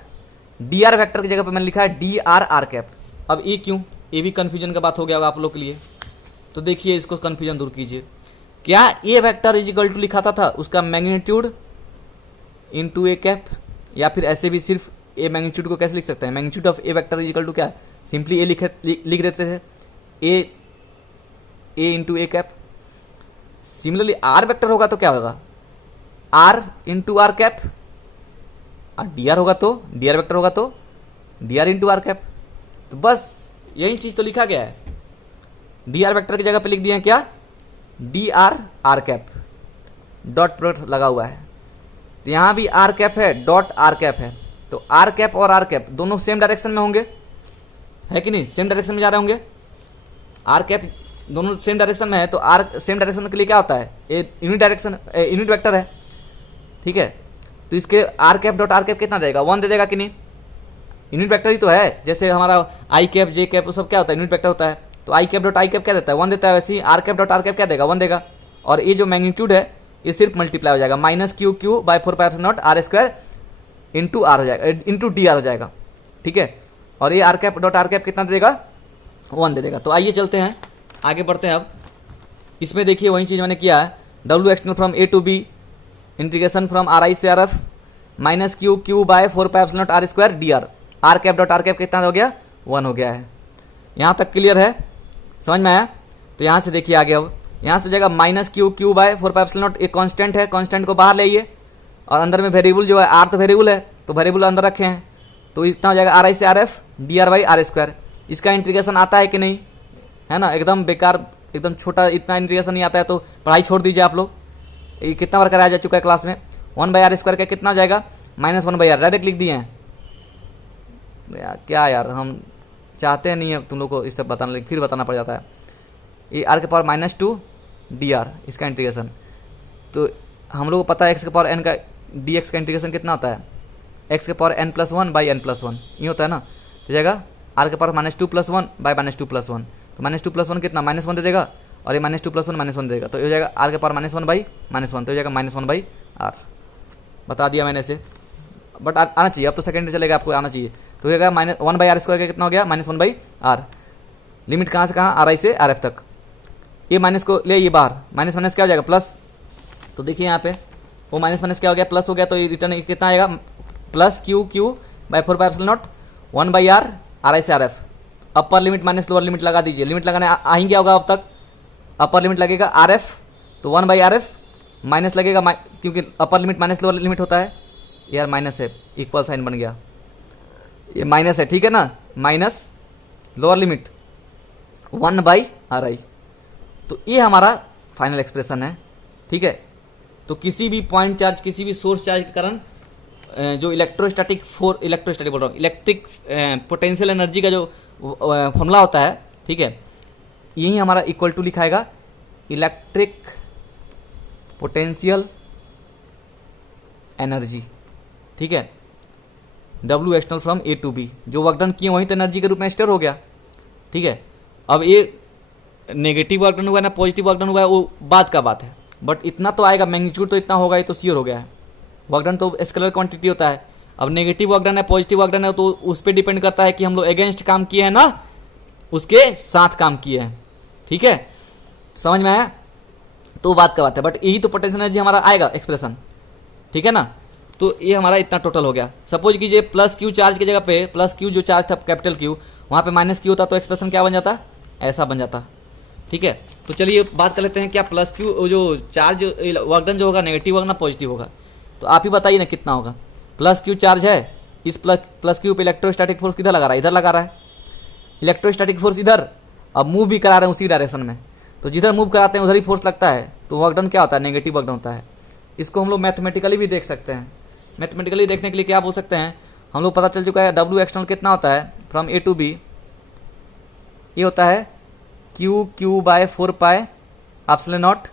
डी आर वैक्टर की जगह पे मैंने लिखा है डी आर आर कैप। अब ये क्यों, ये भी कन्फ्यूजन का बात हो गया होगा आप लोग के लिए, तो देखिए इसको कन्फ्यूजन दूर कीजिए। क्या ए वेक्टर इज इक्वल टू लिखाता था उसका मैग्नीट्यूड इनटू ए कैप, या फिर ऐसे भी सिर्फ ए मैग्नीट्यूड को कैसे लिख सकते हैं, magnitude of a vector is equal to क्या, सिंपली ए लिख देते थे, A into A cap. Similarly R vector होगा तो क्या होगा, आर इंटू आर कैप, और डी आर होगा तो डी आर वेक्टर होगा तो D R into R cap. तो बस यही चीज़ तो लिखा गया है, डी आर वेक्टर की जगह पे लिख दिए हैं क्या, d r r cap, dot product लगा हुआ है, तो यहाँ भी आर कैप है डॉट आर कैप है, तो आर कैप और आर कैप दोनों सेम डायरेक्शन में होंगे, है कि नहीं, सेम डायरेक्शन में जा रहे होंगे, आर कैप दोनों सेम डायरेक्शन में है, तो आर सेम डायरेक्शन के लिए क्या होता है, a unit direction unit vector है, ठीक है। तो इसके r cap dot are cap कितना देगा, 1 दे देगा कि नहीं, यूनिट वेक्टर ही तो है, जैसे हमारा आई कैप जे कैप वो सब क्या होता है, यूनिट वेक्टर होता है, तो I cap dot I cap क्या देता है, 1 देता है, वैसे ही R cap dot are cap क्या देगा, 1 देगा। और ये जो मैग्नीट्यूड है ये सिर्फ मल्टीप्लाई हो जाएगा, minus Q by 4 pi epsilon naught are square into r हो जाएगा, इंटू डी आर हो जाएगा, ठीक है। और ये r cap dot are cap कितना दे देगा, 1 दे देगा। तो आइए चलते हैं आगे बढ़ते हैं। अब इसमें देखिए वही चीज़ मैंने किया है, W external from A to B integration from R आई से are F minus Q by 4 pi epsilon naught are square D R cap dot are cap कितना हो गया, 1 हो गया है। यहाँ तक क्लियर है, समझ में आया। तो यहाँ से देखिए आगे, अब यहाँ से हो जाएगा माइनस क्यू क्यू बाय 4πε0, एक कांस्टेंट है, कांस्टेंट को बाहर ले आइए और अंदर में वेरिएबल जो है आर तो वेरिएबल है तो वेरिएबल अंदर रखे हैं, तो इतना हो जाएगा आर आई से are f d r by r square. इसका इंटीग्रेशन आता है कि नहीं, है ना, एकदम बेकार, एकदम छोटा, इतना इंटीग्रेशन नहीं आता है तो पढ़ाई छोड़ दीजिए आप लोग। ये कितना बार कराया जा चुका है क्लास में, 1/r² का कितना जाएगा, -1/r, डायरेक्ट लिख दिए हैं यार। क्या यार, हम चाहते नहीं है तुम लोग को इससे बताना, लेकिन फिर बताना पड़ जाता है। ये r के पावर -2 dr, इसका इंटीग्रेशन, तो हम लोग को पता है x के पावर n का dx का इंटीग्रेशन कितना होता है, x के पावर n+1/n+1, ये होता है ना। तो जाएगा r के पावर -2+1/-2+1, तो -2+1 कितना, -1 दे देगा, और ये -2+1 -1 देगा, तो ये हो जाएगा r के पावर -1/-1, तो हो जाएगा -1/r। बता दिया मैंने इसे, बट आना चाहिए, अब तो सेकेंड चलेगा, आपको आना चाहिए। तो हो जाएगा -1/r² का कितना हो गया, -1/r। लिमिट कहाँ से कहाँ, RI से RF तक। ये माइनस को ले, ये बाहर, माइनस माइनस क्या हो जाएगा, प्लस। तो देखिए यहाँ पे वो माइनस माइनस क्या हो गया, प्लस हो गया, तो ये रिटर्न कितना आएगा, plus Q Q by 4πε0 1/r RI से RF। Upper limit minus lower limit लगा दीजिए, लिमिट लगाने आएंगे क्या होगा अब तक, अपर लिमिट लगेगा RF, तो 1/RF, माइनस लगेगा क्योंकि अपर लिमिट माइनस लोअर लिमिट होता है, यार माइनस है, इक्वल साइन बन गया, ये माइनस है, ठीक है ना, माइनस लोअर लिमिट 1/RI। तो ये हमारा फाइनल एक्सप्रेशन है, ठीक है। तो किसी भी पॉइंट चार्ज, किसी भी सोर्स चार्ज के कारण जो इलेक्ट्रिक बोल रहा हूँ, इलेक्ट्रिक पोटेंशियल एनर्जी का जो फॉर्मूला होता है, ठीक है, यही हमारा इक्वल टू लिखाएगा इलेक्ट्रिक पोटेंशियल एनर्जी, ठीक है, W external from A to B। जो वर्क डन किए वहीं तो एनर्जी के रूप में स्टोर हो गया, ठीक है। अब ये नेगेटिव वर्क डन हुआ है ना पॉजिटिव वर्क डन हुआ है, वो बात का बात है, बट इतना तो आएगा, मैग्नीट्यूड तो इतना होगा, ये तो श्योर हो गया है। वर्क डन तो स्केलर क्वांटिटी होता है। अब नेगेटिव वर्क डन है पॉजिटिव वर्क डन है, तो उस पर डिपेंड करता है कि हम लोग अगेंस्ट काम किए हैं ना उसके साथ काम किए हैं, ठीक है, समझ में आया। तो बात का बात है, बट यही तो पोटेंशियल एनर्जी हमारा आएगा एक्सप्रेशन, ठीक है ना। तो ये हमारा इतना टोटल हो गया। सपोज कीजिए प्लस क्यू चार्ज की जगह पे, प्लस क्यू जो चार्ज था कैपिटल क्यू, वहाँ पे माइनस क्यू होता, तो एक्सप्रेशन क्या बन जाता, ऐसा बन जाता, ठीक है। तो चलिए बात कर लेते हैं, क्या प्लस क्यू जो चार्ज वर्क डन जो होगा नेगेटिव होगा ना पॉजिटिव होगा, तो आप ही बताइए ना कितना होगा। प्लस क्यू चार्ज है, इस प्लस क्यू पे इलेक्ट्रोस्टैटिक फोर्स किधर लगा रहा है, इधर लगा रहा है, इलेक्ट्रोस्टैटिक फोर्स इधर, अब मूव भी करा रहे हैं उसी डायरेक्शन में, तो जिधर मूव कराते हैं उधर ही फोर्स लगता है, तो वर्क डन क्या होता है, नेगेटिव वर्क डन होता है। इसको हम लोग मैथमेटिकली भी देख सकते हैं। मैथमेटिकली देखने के लिए क्या बोल सकते हैं, हम लोग पता चल चुका है W एक्सटर्नल कितना होता है फ्रॉम A to B, ये होता है क्यू बाय 4πε0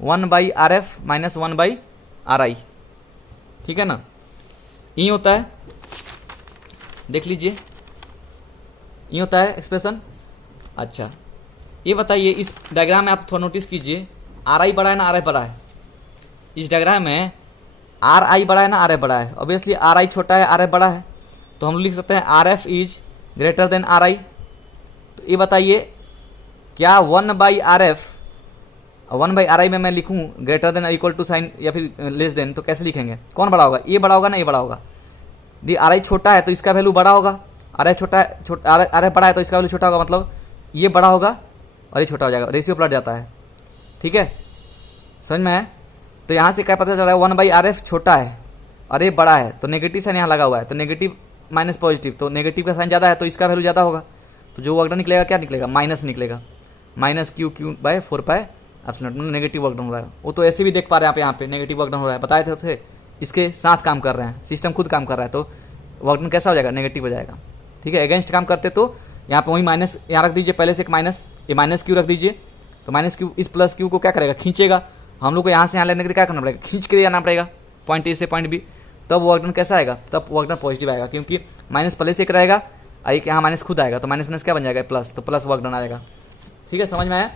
1/RF - 1/RI, ठीक है ना, ये होता है, देख लीजिए ये होता है एक्सप्रेशन। अच्छा ये बताइए, इस डायग्राम में आप थोड़ा नोटिस कीजिए, RI बड़ा है ना RF बड़ा है, इस डायग्राम में RI बड़ा है ना RF बड़ा है, ऑब्वियसली RI छोटा है RF बड़ा है, तो हम लिख सकते हैं RF is greater than RI। तो ये बताइए क्या 1/RI में मैं लिखूं greater than equal to sign या फिर लेस देन, तो कैसे लिखेंगे, कौन बड़ा होगा, ये बड़ा होगा ना ये बड़ा होगा। दी RI छोटा है तो इसका वैल्यू बड़ा होगा, RF छोटा है, RF बड़ा है तो इसका वैल्यू छोटा होगा, मतलब ये बड़ा होगा और ये छोटा हो जाएगा, रेशियो पलट जाता है, ठीक है, समझ में है। तो यहाँ से क्या पता चल रहा है, 1/RF छोटा है और ये बड़ा है, तो नेगेटिव साइन यहाँ लगा हुआ है, तो नेगेटिव माइनस पॉजिटिव, तो नेगेटिव का साइन ज़्यादा है तो इसका वैल्यू ज़्यादा होगा, तो जो वर्क डन निकलेगा क्या निकलेगा, माइनस निकलेगा, -QQ/4πε0, नेगेटिव वर्क डन हो रहा है। वो तो ऐसे भी देख पा रहे हैं आप, यहाँ पे नेगेटिव वर्क डन हो रहा है, बताए थे इसके साथ काम कर रहे हैं, सिस्टम खुद काम कर रहा है, तो वर्क डन कैसा हो जाएगा, नेगेटिव हो जाएगा, ठीक है। अगेंस्ट काम करते तो यहाँ पे वही माइनस यहाँ रख दीजिए, पहले से एक माइनस, ये -Q रख दीजिए, तो -Q इस प्लस Q को क्या करेगा, खींचेगा, हम लोग को यहाँ से यहाँ लेने के लिए क्या करना पड़ेगा, खींच के जाना पड़ेगा पॉइंट A से पॉइंट B, तब वर्क डन कैसा आएगा, तब वर्क डन पॉजिटिव आएगा, क्योंकि माइनस पहले से एक रहेगा, एक यहाँ माइनस खुद आएगा, तो माइनस माइनस क्या बन जाएगा, प्लस, तो प्लस वर्क डन आएगा, ठीक है, समझ में आया,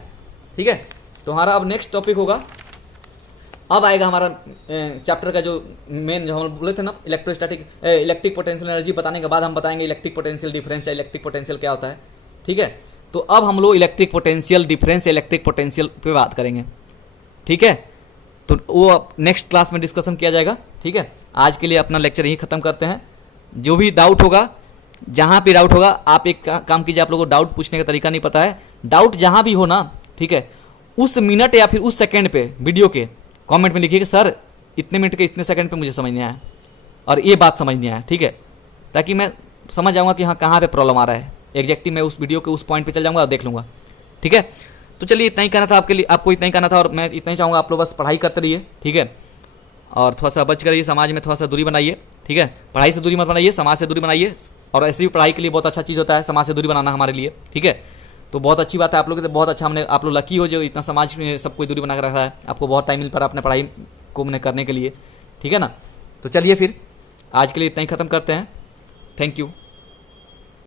ठीक है। तो हमारा अब नेक्स्ट टॉपिक होगा, अब आएगा हमारा चैप्टर का जो मेन, जो हम बोले थे ना इलेक्ट्रिक पोटेंशियल एनर्जी बताने के बाद हम बताएंगे इलेक्ट्रिक पोटेंशियल डिफरेंस या इलेक्ट्रिक पोटेंशियल क्या होता है, ठीक है। तो अब हम लोग इलेक्ट्रिक पोटेंशियल डिफरेंस या इलेक्ट्रिक पोटेंशियल पे बात करेंगे, ठीक है। तो वो नेक्स्ट क्लास में डिस्कशन किया जाएगा, ठीक है। आज के लिए अपना लेक्चर यहीं ख़त्म करते हैं। जो भी डाउट होगा, जहाँ भी डाउट होगा, आप एक काम कीजिए, आप लोगों को डाउट पूछने का तरीका नहीं पता है, डाउट जहाँ भी हो ना, ठीक है, उस मिनट या फिर उस सेकंड पे वीडियो के कमेंट में लिखिए कि सर इतने मिनट के इतने सेकंड पे मुझे समझ नहीं आया और ये बात समझ नहीं आया, ठीक है, ताकि मैं समझ जाऊँगा कि हाँ कहाँ पे प्रॉब्लम आ रहा है। एग्जैक्टली मैं उस वीडियो के उस पॉइंट पे चल जाऊँगा और देख लूँगा, ठीक है। तो चलिए इतना ही कहना था आपके लिए, आपको इतना ही कहना था और मैं इतना ही चाहूँगा आप लोग बस पढ़ाई करते रहिए, ठीक है, और थोड़ा सा बच करिए, समाज में थोड़ा सा दूरी बनाइए, ठीक है। पढ़ाई से दूरी मत बनाइए, समाज से दूरी बनाइए, और ऐसी भी पढ़ाई के लिए बहुत अच्छा चीज़ होता है समाज से दूरी बनाना हमारे लिए, ठीक है। तो बहुत अच्छी बात है आप लोग, तो बहुत अच्छा, हमने आप लोग लकी हो जो इतना समाज में सब कोई दूरी बना कर रखा है, आपको बहुत टाइम मिल पा रहा है अपने पढ़ाई को मैंने करने के लिए, ठीक है ना। तो चलिए फिर आज के लिए इतना ही ख़त्म करते हैं। Thank you.